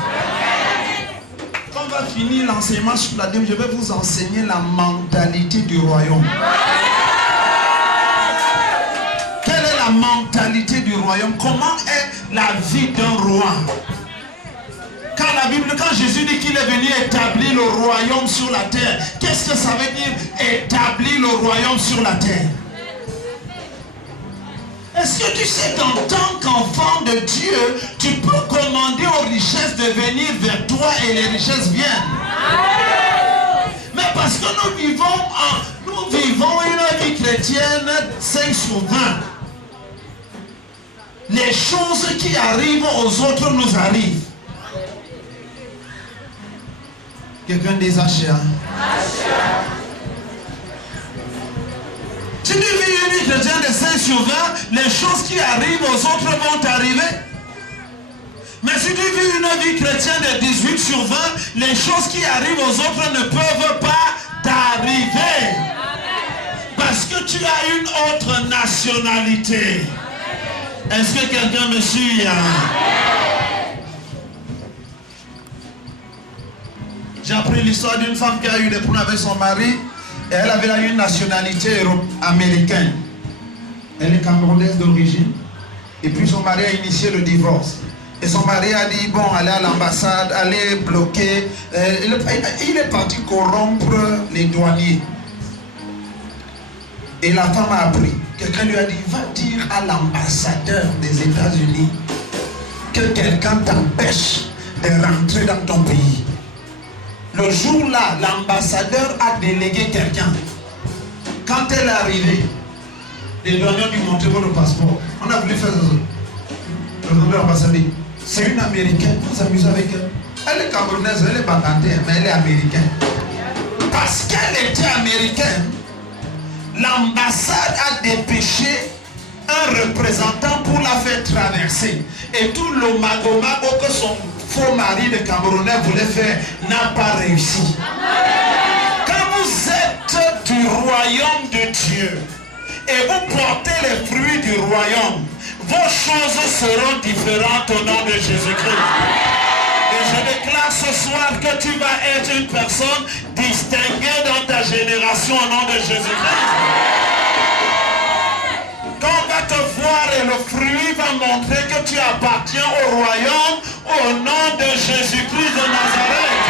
Quand on va finir l'enseignement sur la dîme, je vais vous enseigner la mentalité du royaume. Quelle est la mentalité du royaume? Comment est la vie d'un roi? Quand Jésus dit qu'il est venu établir le royaume sur la terre, qu'est-ce que ça veut dire établir le royaume sur la terre? Est-ce que tu sais qu'en tant qu'enfant de Dieu, tu peux commander aux richesses de venir vers toi et les richesses viennent? Mais parce que nous vivons une vie chrétienne 5 sur 20. Les choses qui arrivent aux autres nous arrivent. Quelqu'un des achats. Si tu vis une vie chrétienne de 5 sur 20, les choses qui arrivent aux autres vont t'arriver. Mais si tu vis une vie chrétienne de 18 sur 20, les choses qui arrivent aux autres ne peuvent pas t'arriver. Parce que tu as une autre nationalité. Est-ce que quelqu'un me suit? J'ai appris l'histoire d'une femme qui a eu des problèmes avec son mari. Et elle avait là une nationalité américaine. Elle est camerounaise d'origine. Et puis son mari a initié le divorce. Et son mari a dit, bon, allez à l'ambassade, allez bloquer. Il est parti corrompre les douaniers. Et la femme a appris. Quelqu'un lui a dit, va dire à l'ambassadeur des États-Unis que quelqu'un t'empêche de rentrer dans ton pays. Le jour-là, l'ambassadeur a délégué quelqu'un. Quand elle est arrivée, les douaniers ont dû montrer votre passeport. On a voulu faire ça. Le ambassadeur, c'est une américaine, vous amusez avec elle. Elle est camerounaise, elle est bacantée, mais elle est américaine. Parce qu'elle était américaine, l'ambassade a dépêché un représentant pour la faire traverser. Et tout le mago que son faux mari de Camerounais voulait faire n'a pas réussi. Quand vous êtes du royaume de Dieu et vous portez les fruits du royaume, vos choses seront différentes au nom de Jésus-Christ. Et je déclare ce soir que tu vas être une personne distinguée dans ta génération au nom de Jésus-Christ. Quand on va te voir et le fruit va montrer que tu appartiens au royaume au nom de Jésus-Christ de Nazareth.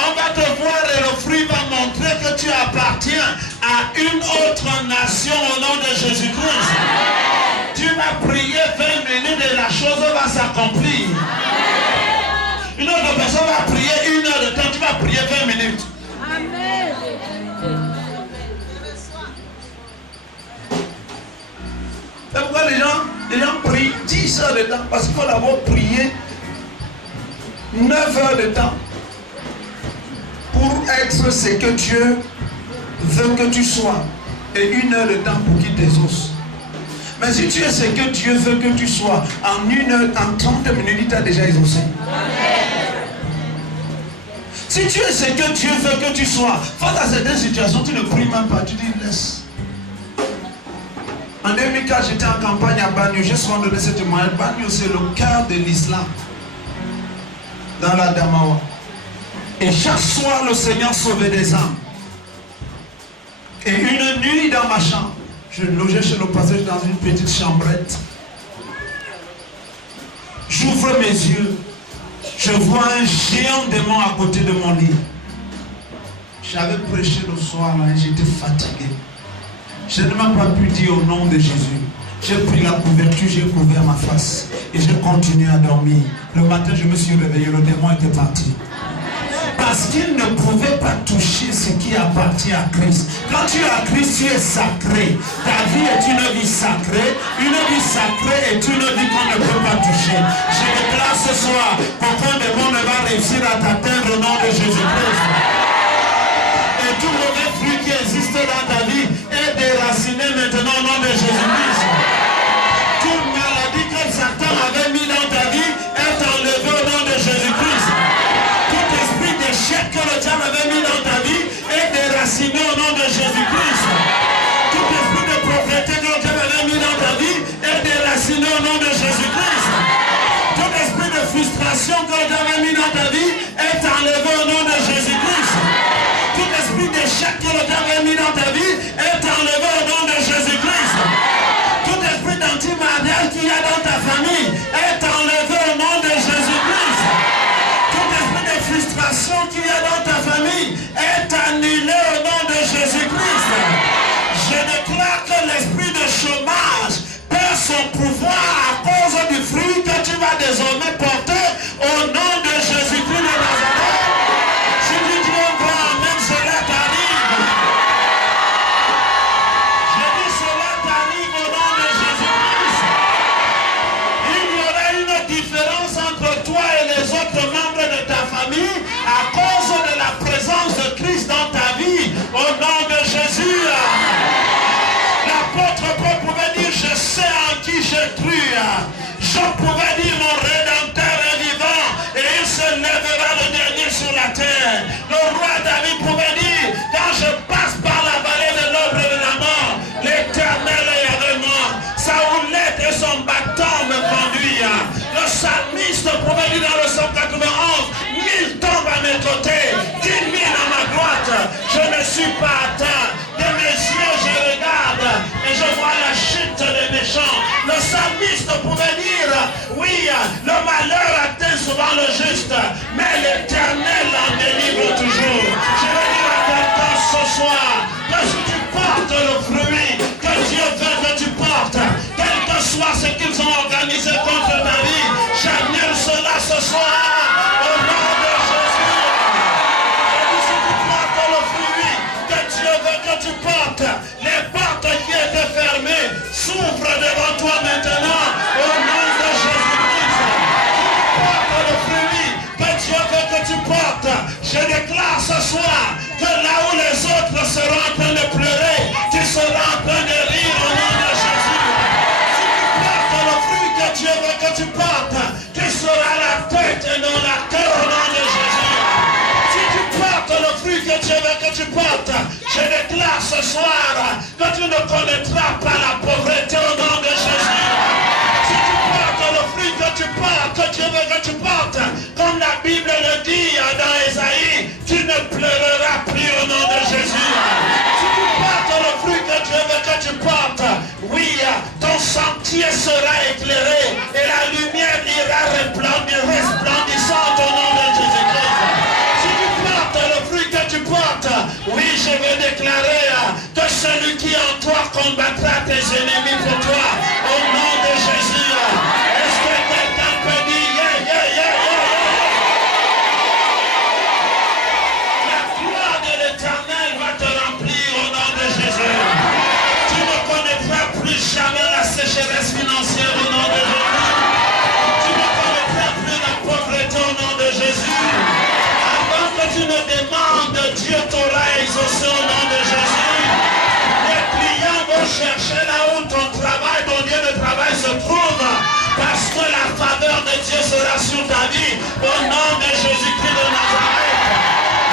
On va te voir et le fruit va montrer que tu appartiens à une autre nation au nom de Jésus-Christ. Tu vas prier 20 minutes et la chose va s'accomplir. Une autre personne va prier 1 heure de temps, tu vas prier 20 minutes. Amen. C'est pourquoi les gens prient 10 heures de temps, parce qu'il faut d'abord prier 9 heures de temps pour être ce que Dieu veut que tu sois, et 1 heure de temps pour qu'il t'exauce. Mais si tu es ce que Dieu veut que tu sois, en 1 heure, en 30 minutes, il t'a déjà exaucé. Si tu es ce que Dieu veut que tu sois, face à certaines situations, tu ne pries même pas, tu dis laisse. En 2004, j'étais en campagne à Bagno, j'ai souvent donné ce témoignage. Bagno, c'est le cœur de l'islam, dans la Damawa. Et chaque soir, le Seigneur sauvait des âmes. Et une nuit dans ma chambre, je logeais chez le pasteur dans une petite chambrette. J'ouvre mes yeux. Je vois un géant démon à côté de mon lit. J'avais prêché le soir là et j'étais fatigué. Je ne m'ai pas pu dire au nom de Jésus. J'ai pris la couverture, j'ai couvert ma face et j'ai continué à dormir. Le matin, je me suis réveillé, le démon était parti. Parce qu'il ne pouvait pas toucher ce qui appartient à Christ. Quand tu es à Christ, tu es sacré. Ta vie est une vie sacrée. Une vie sacrée est une vie qu'on ne peut pas toucher. Je déclare ce soir qu'aucun démon ne va réussir à t'atteindre au nom de Jésus-Christ. Et tout mauvais fruit qui existe dans ta vie est déraciné maintenant au nom de Jésus-Christ. Toute maladie que Satan avait mis dans ta vie est enlevée au nom de Jésus-Christ. Que le diable avait mis dans ta vie est déraciné au nom de Jésus-Christ. Tout esprit de pauvreté que le diable avait mis dans ta vie est déraciné au nom de Jésus-Christ. Tout esprit de frustration que le diable avait mis dans ta vie est enlevé au nom de Jésus-Christ. Tout esprit d'échec que le diable avait mis dans ta vie est enlevé au nom de Jésus-Christ. Tout esprit d'antimariage qu'il y a dans ta famille est enlevé au nom de Jésus-Christ. Frustration qu'il y a dans ta famille est annulée au nom de Jésus-Christ. Je déclare que l'esprit de chômage perd son pouvoir à cause du fruit que tu vas désormais porter au nom de Jésus-Christ de Nazareth. Si tu dis un grand amen, cela t'arrive. Je dis cela t'arrive au nom de Jésus-Christ. Il y aura une différence entre toi et les autres membres de ta famille à cause de la présence de Christ dans ta vie au nom de Jésus. L'apôtre Paul pouvait dire je sais en qui j'ai cru. Job pouvait dire mon rédempteur est vivant et il se lèvera le dernier sur la terre. Le roi David pouvait dire quand je passe par la vallée de l'ombre de la mort, l'Éternel est avec moi. Sa houlette et son bâton me conduisent. Le psalmiste pouvait dire dans le psaume 91, 1000 tombent à mes côtés, 10 000 à ma droite, je ne suis pas atteint. De mes yeux je regarde et je vois la chute des méchants. Le psalmiste pouvait dire, oui, le malheur atteint souvent le juste, mais l'Éternel en délivre toujours. Je veux dire à quelqu'un ce soir, que si tu portes le fruit que Dieu veut que tu portes, quel que soit ce qu'ils ont organisé contre ta vie, j'annule cela ce soir au nom de Jésus. Et puis si tu portes le fruit que Dieu veut que tu portes, les portes qui étaient fermées s'ouvrent devant toi maintenant au nom de Jésus-Christ. Si tu portes le fruit que Dieu veut que tu portes, je déclare ce soir que là où les autres seront en train de pleurer, tu seras en train de rire au nom de Jésus. Dieu veut que tu portes, tu seras la tête et non la queue au nom de Jésus. Si tu portes le fruit que Dieu veut que tu portes, je déclare ce soir que tu ne connaîtras pas la pauvreté au nom de Jésus. Si tu portes le fruit que tu portes, que Dieu veut que tu portes, comme la Bible le dit dans Ésaïe, tu ne pleureras plus au nom de Jésus. Si tu portes le fruit que Dieu veut que tu portes, oui, ton sentier sera éclairé et la lumière ira resplendissante au nom de Jésus-Christ. Si tu portes combattra tes ennemis pour toi. Au nom de Jésus. Est-ce que quelqu'un peut dire yeah, yeah, yeah, yeah, yeah. La gloire de l'Éternel va te remplir au nom de Jésus. Tu ne connaîtras plus jamais la sécheresse financière au nom de Jésus. Tu ne connaîtras plus la pauvreté au nom de Jésus. Avant que tu ne demandes, Dieu t'aura exaucé au nom de Jésus. Les clients vont chercher là où ton travail, ton lieu de travail se trouve. Parce que la faveur de Dieu sera sur ta vie. Au nom de Jésus-Christ de Nazareth.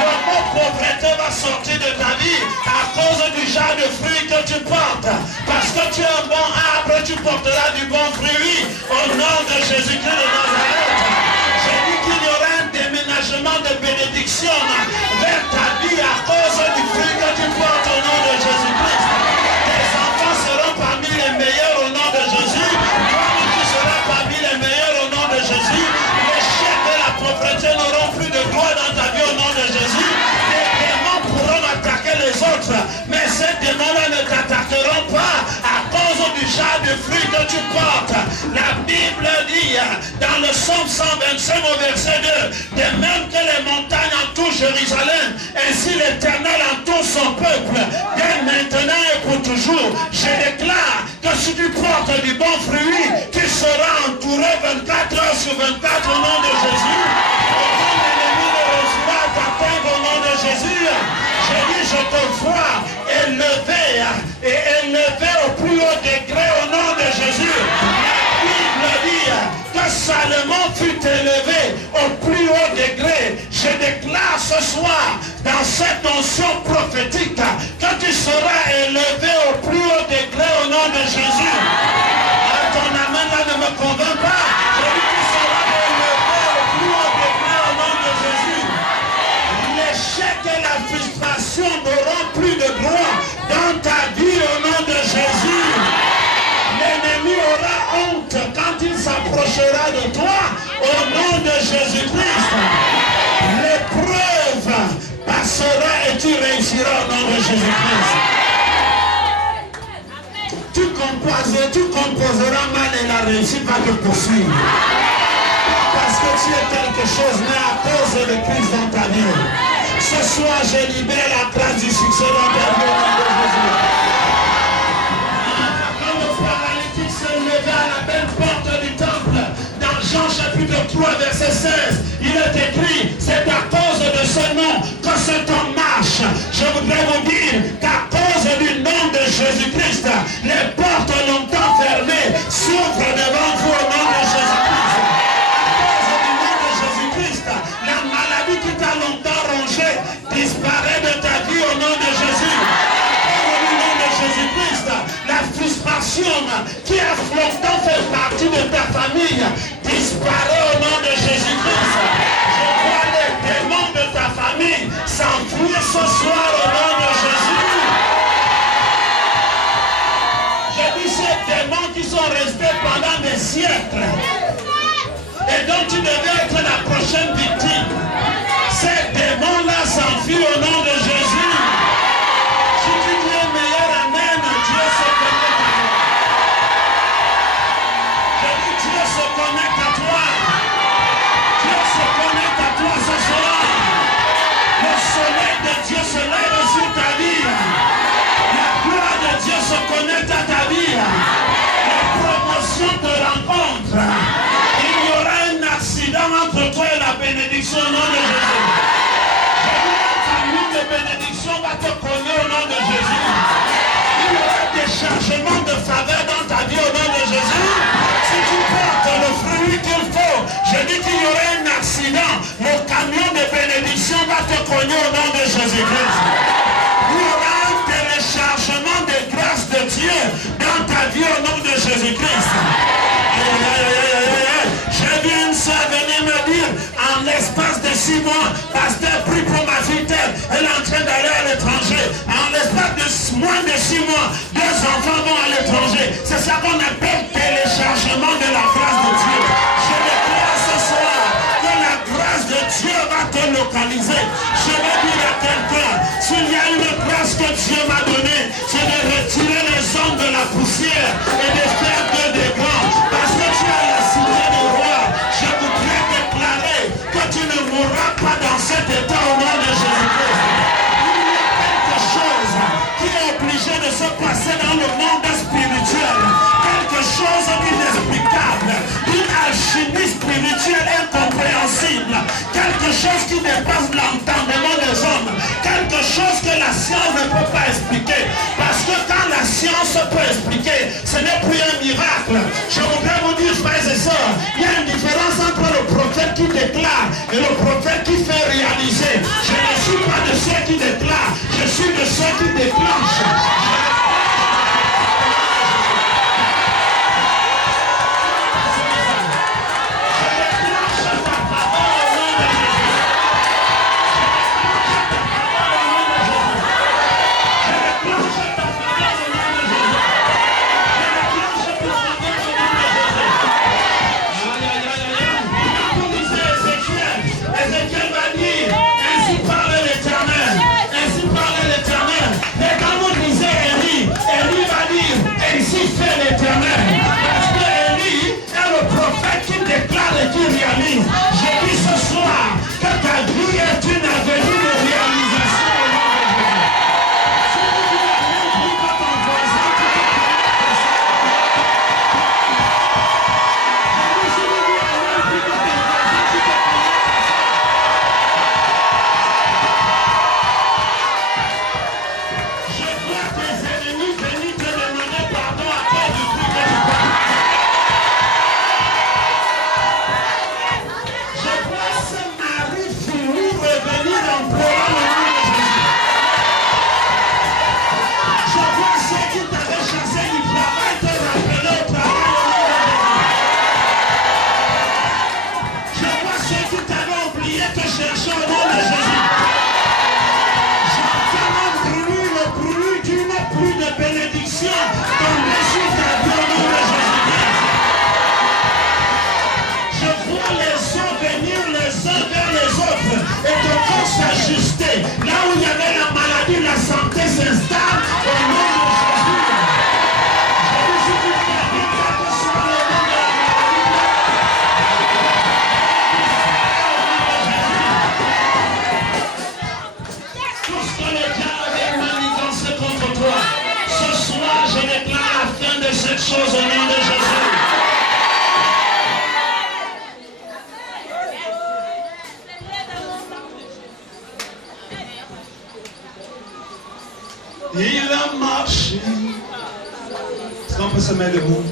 Le mot pauvreté va sortir de ta vie à cause du genre de fruits que tu portes. Parce que tu es un bon arbre, tu porteras du bon fruit. Au nom de Jésus-Christ de Nazareth. J'ai dit qu'il y aura un déménagement de bénédiction vers ta vie à cause du fruit que tu portes au nom de Jésus-Christ. Tes enfants seront parmi les meilleurs au nom de Jésus. Toi-même tu seras parmi les meilleurs au nom de Jésus. Les chefs de la pauvreté n'auront plus de droit dans ta vie au nom de Jésus. Les démons pourront attaquer les autres, mais ces démons-là ne t'attaqueront pas à cause du genre de fruits que tu portes. La Bible dit dans le Psaume 125 au verset 2, de même que les montagnes entourent Jérusalem, ainsi l'Éternel entoure son peuple, dès maintenant et pour toujours. Je déclare que si tu portes du bon fruit, tu seras entouré 24 heures sur 24 au nom de Jésus. Aucun ennemi ne réussira à t'atteindre au nom de Jésus. J'ai dit, je te vois élevé et élevé au plus haut degré au nom de Jésus. La Bible dit que Salomon fut élevé au plus haut degré. Je déclare ce soir dans cette onction prophétique que tu seras élevé au plus haut degré au nom de Jésus. Ton amen là ne me convainc pas. Je dis que tu seras élevé au plus haut degré au nom de Jésus. L'échec et la frustration n'auront plus de droit dans ta vie au nom de Jésus. L'ennemi aura honte quand il s'approchera de toi au nom de Jésus-Christ. L'épreuve passera et tu réussiras au nom de Jésus-Christ. Tu composeras mal et la réussite va te poursuivre. Parce que tu es quelque chose, mais à cause de Christ dans ta vie. Ce soir, je libère la grâce du succès dans ta vie au nom de Jésus. Quand le paralytique s'est levé à la belle porte du temple, dans Jean chapitre 3, verset 16, il est écrit, c'est à cause de ce nom que cet homme marche. Je voudrais vous dire qu'à cause du nom de Jésus-Christ, les portes longtemps fermées s'ouvrent devant vous au nom de Jésus-Christ. À cause du nom de Jésus-Christ, la maladie qui t'a longtemps rongé disparaît de ta vie au nom de Jésus. À cause du nom de Jésus-Christ, la frustration qui a longtemps fait partie de ta famille disparaît au nom de Jésus-Christ. Je vois les démons de ta famille s'enfuir ce soir au nom de Jésus. J'ai dit ces démons qui sont restés pendant des siècles et dont tu devais être la prochaine victime. Ces démons-là s'enfuient au nom de Jésus. Si tu dis meilleur amen, Dieu se connecte à toi. J'ai dit Dieu se connecte à toi. Dieu se connecte à toi ce soir. Le soleil de Dieu se lève sur ta vie. La gloire de Dieu se connecte à ta vie. La promotion te rencontre. Il y aura un accident entre toi et la bénédiction au nom de Jésus. J'ai dit un camion de bénédiction va te cogner au nom de Jésus. Il y aura des changements de faveur dans ta vie au nom de Jésus. Si tu portes le fruit qu'il faut, je dis qu'il y aura un accident. Le camion de bénédiction va te cogner au nom de Jésus-Christ. Il y aura un téléchargement de grâce de Dieu dans ta vie au nom de Jésus-Christ. Je viens de venir me dire, en l'espace de 6 mois, pasteur, prie pour ma fille, elle est en train d'aller à l'étranger. En l'espace de moins de 6 mois, 2 enfants vont à l'étranger. C'est ça qu'on appelle téléchargement de la grâce de Dieu. Je déclare ce soir que la grâce de Dieu va te localiser. Je vais dire à quelqu'un, s'il y a une grâce que Dieu m'a donnée, c'est de retirer les obligé de se passer dans le monde spirituel. Quelque chose d'inexplicable, une alchimie spirituelle incompréhensible, quelque chose qui dépasse l'entendement des hommes, quelque chose que la science ne peut pas expliquer. Parce que quand la science peut expliquer, ce n'est plus un miracle. Je voudrais vous dire, frères et sœurs, il y a une différence entre le prophète qui déclare et le prophète qui fait réaliser. Je ne suis pas de ceux qui déclarent, je suis de ceux qui déclenchent. J'ai dit ce soir que ta vie est une avenue de réalisation. Je vois tes ennemis venir te demander pardon à cause du truc que tu parles. S'ajuster. Là où il y avait la maladie, la santé s'installe au nom de Jésus. Tout ce que le diable avait manigancé contre toi, ce soir je déclare la fin de cette chose au nom de Jésus. Il a marché. Est-ce qu'on peut se mettre debout?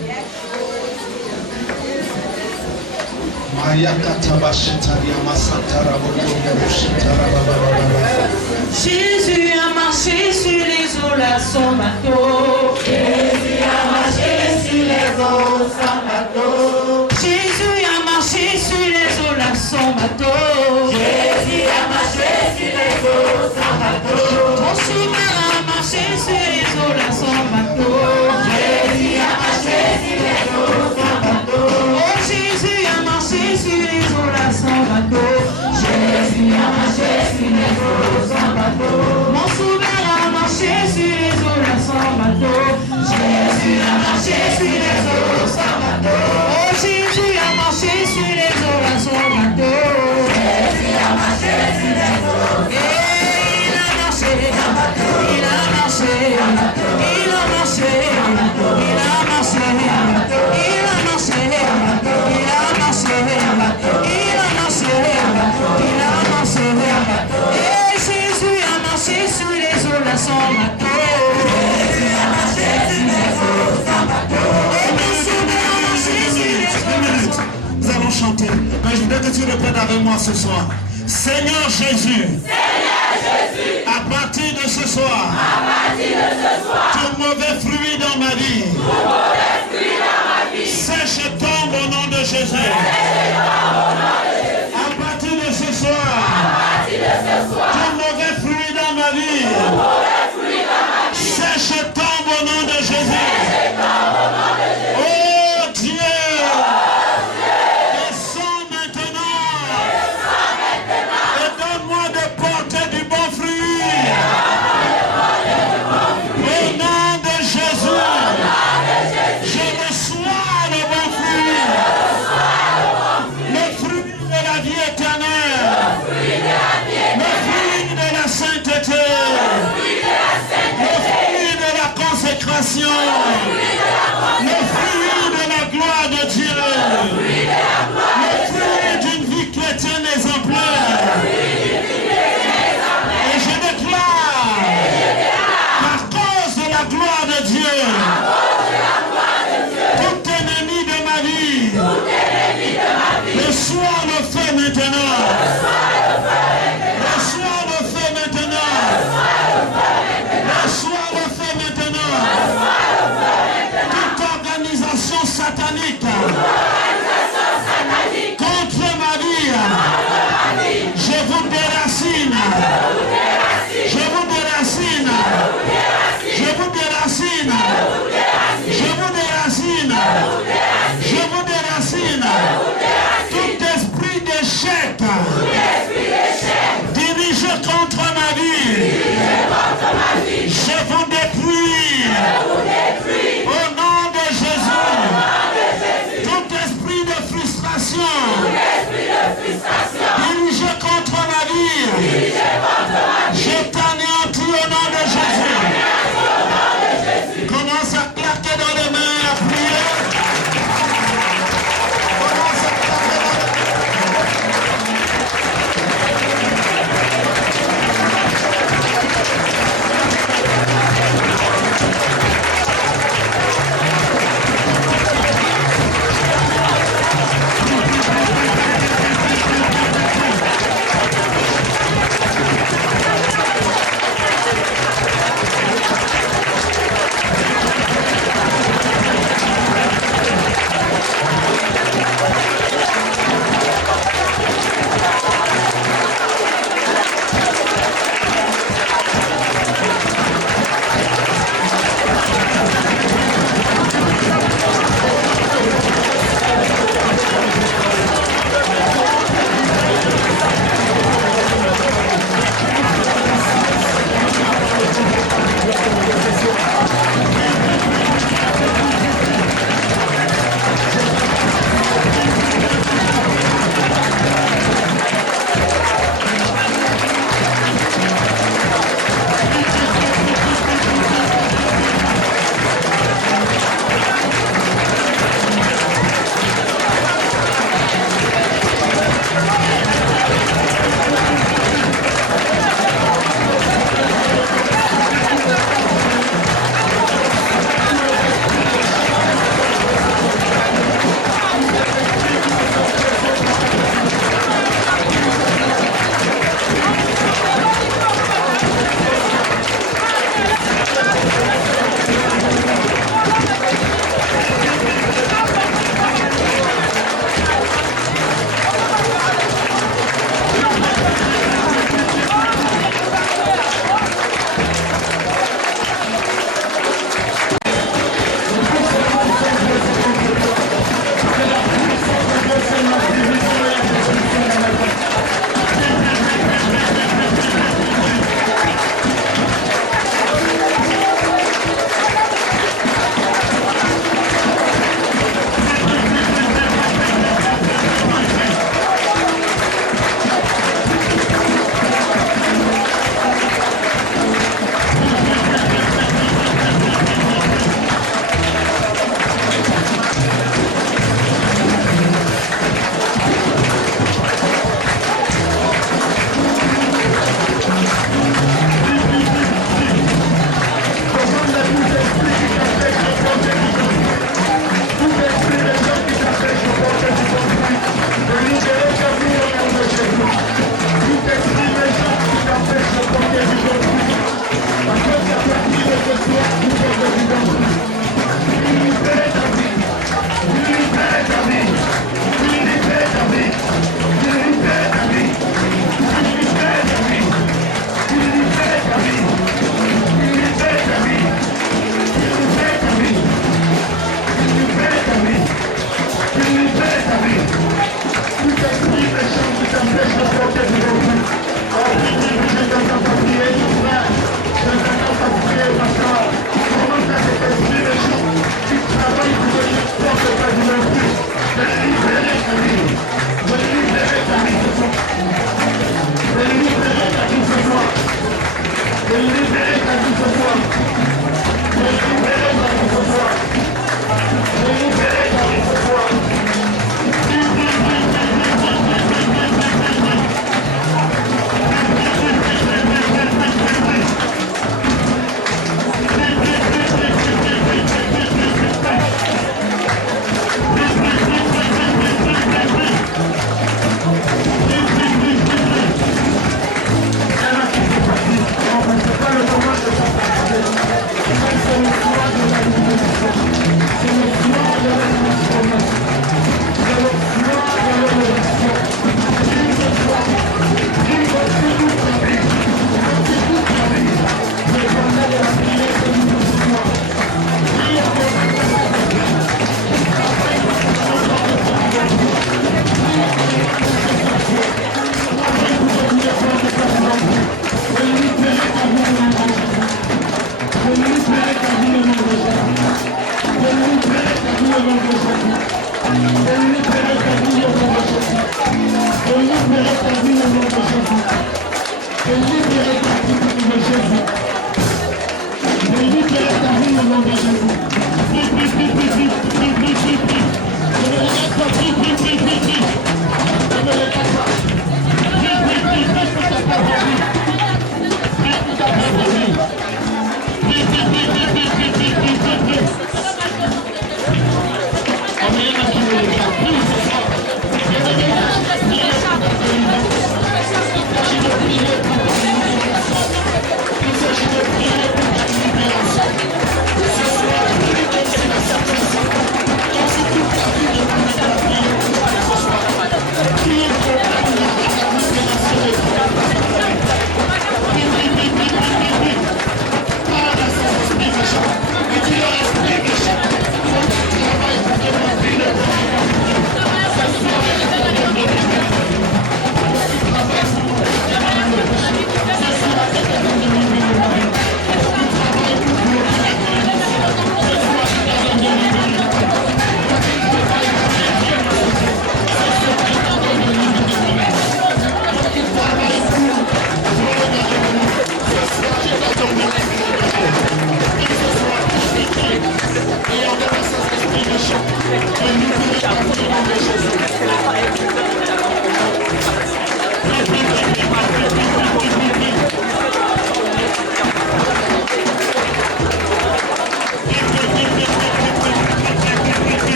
Jésus a marché sur les eaux là son bateau. Jésus a marché sur les eaux sans bateau. Jésus a marché sur les eaux là son bateau. Jésus a marché sur les eaux sans bateau. Mon souverain a marché sur les eaux là son bateau. Jésus a marché sur les eaux sans bateau. Oh Jésus a marché sur les eaux là son bateau. Jésus a marché sur les eaux sans bateau. Mon souverain a marché sur les eaux là sans bateau. Jésus a marché sur les eaux sans bateau. Oh Jésus a marché sur les eaux là sans bateau. Jésus a marché sur les eaux. Et il a marché, il a marché, il a marché, il a marché, il a marché, il a marché, il a marché, il a marché. Et Jésus a marché sur les eaux là sans bateau. Jésus a marché sur les eaux sans bateau. Et mon Sauveur a marché sur les eaux. Nous allons chanter. Mais je voudrais que tu répètes avec moi ce soir. Seigneur Jésus, à partir de ce soir, tout mauvais fruit dans ma vie, sèche tombe au nom de Jésus. À partir de ce soir, tout mauvais fruit dans ma vie, sèche tombe au nom de Jésus. Oh Dieu, descends maintenant et donne-moi de porter du bon fruit. Au nom de Jésus, je reçois le bon fruit. Le fruit de la manifestation. Le fruit de la gloire de Dieu. Le fruit d'une vie chrétienne exemplaire. Et je déclare, par cause de la gloire de Dieu, tout ennemi de ma vie, reçois le feu maintenant. Reçois le feu maintenant. Reçois le feu maintenant. Toute organisation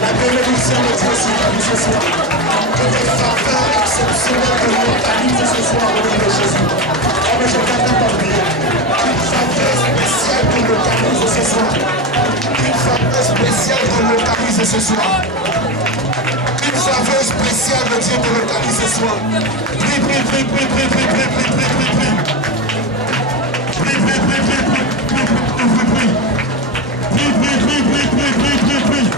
La bénédiction de Dieu sur ta vie ce soir. Que des faveurs ce soir. Une faveur spéciale de Dieu te localise ce soir. Prie, prie, prie, prie, prie, prie, prie, prie, prie, prie, prie. Prie, prie, prie, prie, prie, prie, prie, prie, prie. Prie, prie, prie, prie, prie, prie, prie, prie.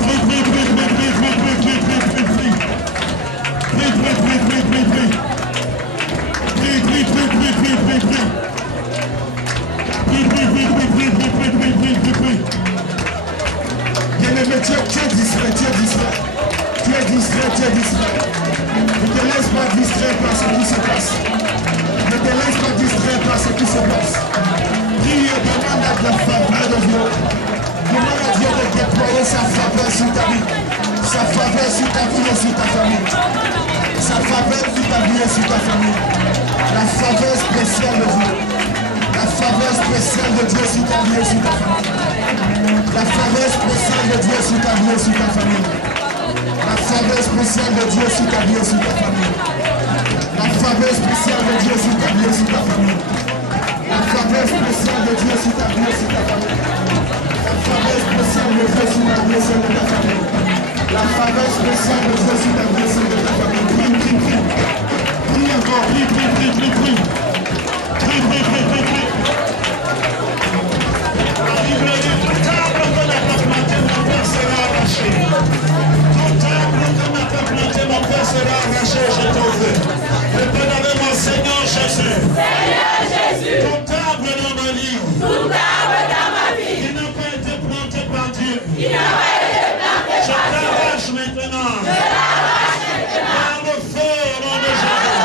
Prie, prie, prie, prie, prie, prie, prie, prie, prie, prie, prie. Prie, prie, prie, prie, prie, prie. Prie, prie, prie, prie, prie, prie, prie. Prie, prie, prie, prie, prie, prie, prie, prie, prie, prie, prie. Bien-aimé, tu es distrait, tu es distrait. Tu es distrait, tu es distrait. Ne te laisse pas distraire par ce qui se passe. Ne te laisse pas distraire par ce qui se passe. Prie et demande à la faveur de Dieu. Demande à Dieu de déployer sa faveur sur ta vie. Sa faveur sur ta vie et sur ta famille. Sa faveur sur ta vie et sur ta famille. La faveur spéciale de Dieu. La faveur spéciale de Dieu sur ta vie et sur ta famille. La faveur spéciale de Dieu sur ta vie et sur ta famille. La faveur spéciale de Dieu sur ta vie et sur ta famille. La faveur spéciale de Dieu sur ta vie et sur ta famille. La faveur spéciale de Dieu sur ta vie et sur ta famille. La faveur spéciale de Dieu sur ta vie et sur ta famille. La faveur spéciale de Dieu sur ta vie et sur ta famille. Prie, prie, prie. Prie encore, prie, prie, prie, prie, prie. Prie, prie, prie, prie, prie. La Bible dit, tout arbre que n'a pas planté, mon Père sera arraché. Tout arbre que n'a pas planté, mon Père sera arraché, je t'ouvre. Répète avec mon Seigneur Jésus. Seigneur Jésus. Tout arbre dans ma vie. Tout arbre dans ma vie. Qui n'a pas été planté par Dieu. Qui n'a pas été planté par Dieu. Je l'arrache maintenant. Je l'arrache maintenant. Par le feu au nom de Jésus.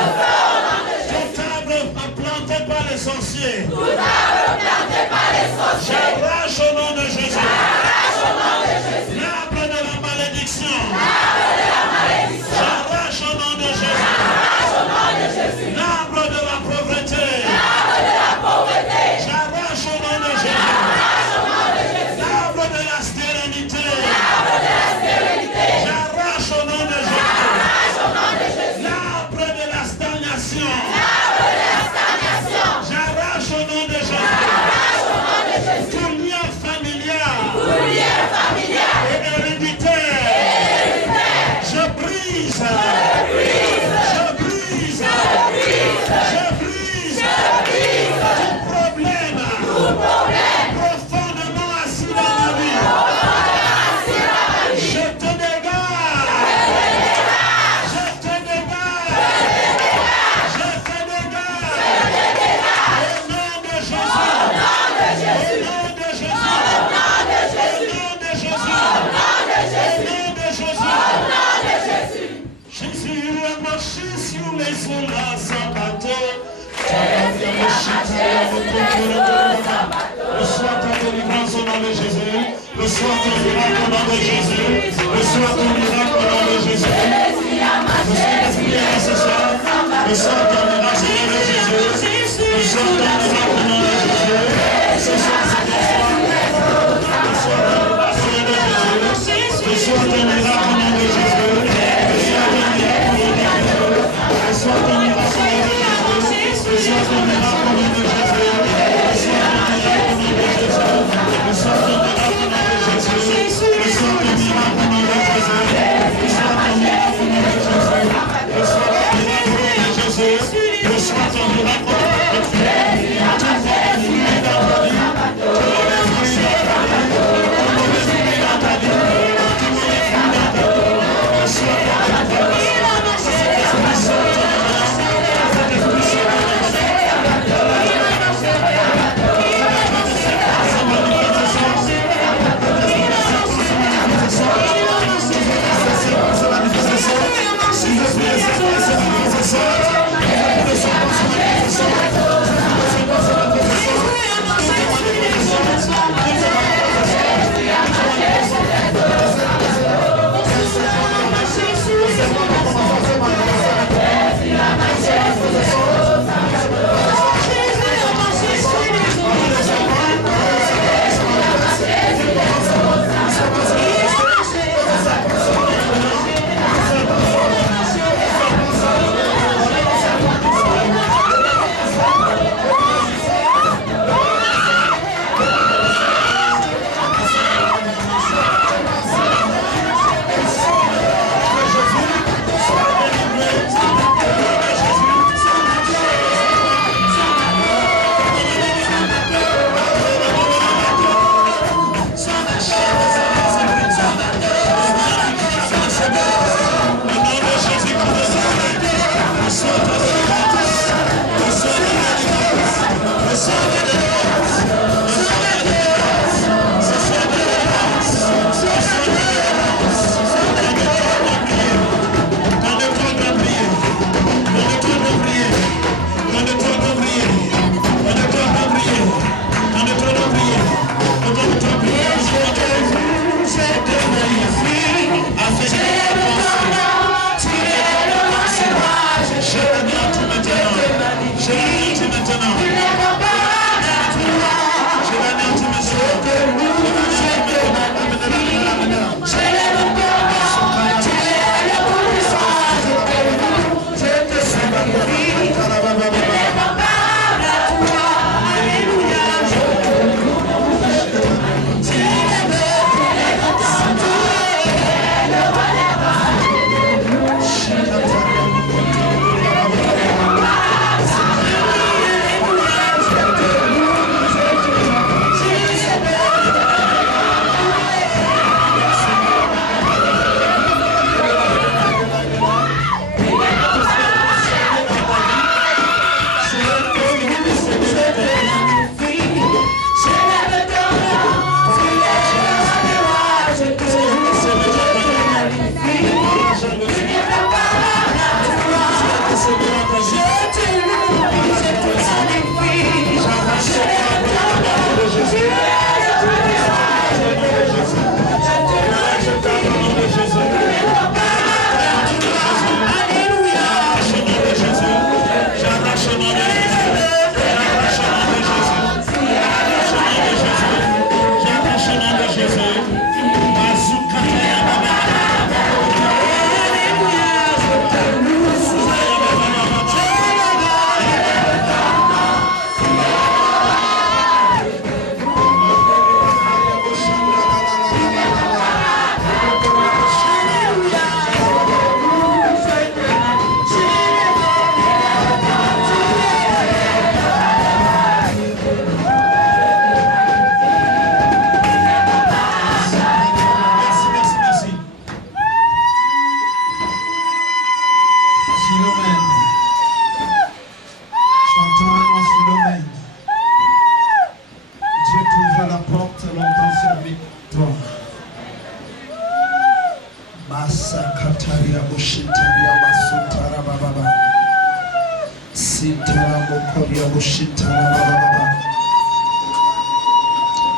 Tout arbre planté par les sorciers. Tout arbre planté par les sorciers. J'arrache au nom de Jésus. J'arrache au nom de Jésus. L'arbre de la malédiction. L'arbre de la malédiction. J'arrache au nom de Jésus. J'arrache au nom de Jésus. L'arbre de la pauvreté. L'arbre de la pauvreté. J'arrache au nom de Jésus. J'arrache au nom de Jésus. L'arbre de la stérilité. L'arbre de la stérilité. J'arrache au nom de Jésus. J'arrache au nom de Jésus. L'arbre de la stagnation. L'arbre de la stagnation. J'arrache au nom de Jésus. J'arrache au nom de Jésus. Tout lien familial. Tout lien familial. Et héréditaire. Je brise. Je brise. Je brise. Tout problème. Profondément assis dans ma vie. Je te dégage. Je te dégage. Je te dégage. Au nom de Jésus. Au nom de Jésus. Au nom de Jésus. Au nom de Jésus. Au nom de Jésus. Au nom de Jésus. Jésus a marché sur les eaux là sans bateau. Reçois ta délivrance au nom de Jésus. Reçois ton miracle au nom de Jésus. Reçois ton miracle au nom de Jésus. Reçois ta prière ce soir. Reçois ton miracle au nom de Jésus. Reçois ton miracle au nom de Jésus. Ce soir c'est ton soir. Reçois ton miracle au nom de Jésus. Reçois ton miracle au nom de Jésus. Reçois ton miracle au nom de Jésus. Reçois ton miracle au nom de Jésus. Reçois ton miracle au nom de Jésus. Reçois ton miracle au nom de Jésus. Reçois ton miracle au nom de Jésus. Reçois ton miracle au nom de Jésus. Reçois ton miracle au nom de Jésus. Reçois ton miracle au nom de Jésus.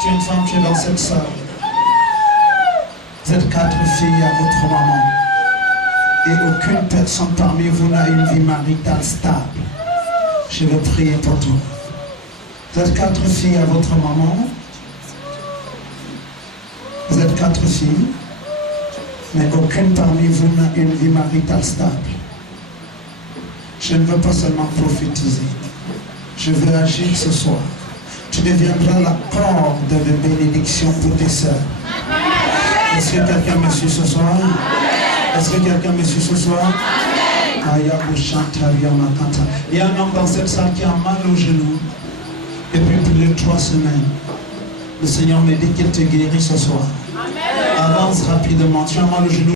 Tu es une femme, tu es dans cette salle. Vous êtes 4 filles à votre maman. Et aucune personne parmi vous n'a une vie maritale stable. Je vais prier pour toi. Vous êtes 4 filles à votre maman. Vous êtes 4 filles. Mais aucune parmi vous n'a une vie maritale stable. Je ne veux pas seulement prophétiser. Je veux agir ce soir. Tu deviendras la corde de bénédiction pour tes sœurs. Est-ce que quelqu'un me suit ce soir? Est-ce que quelqu'un me suit ce soir? Il y a un homme dans cette salle qui a mal au genou depuis plus de 3 semaines. Le Seigneur me dit qu'il te guérit ce soir. Avance rapidement. Tu as mal au genou.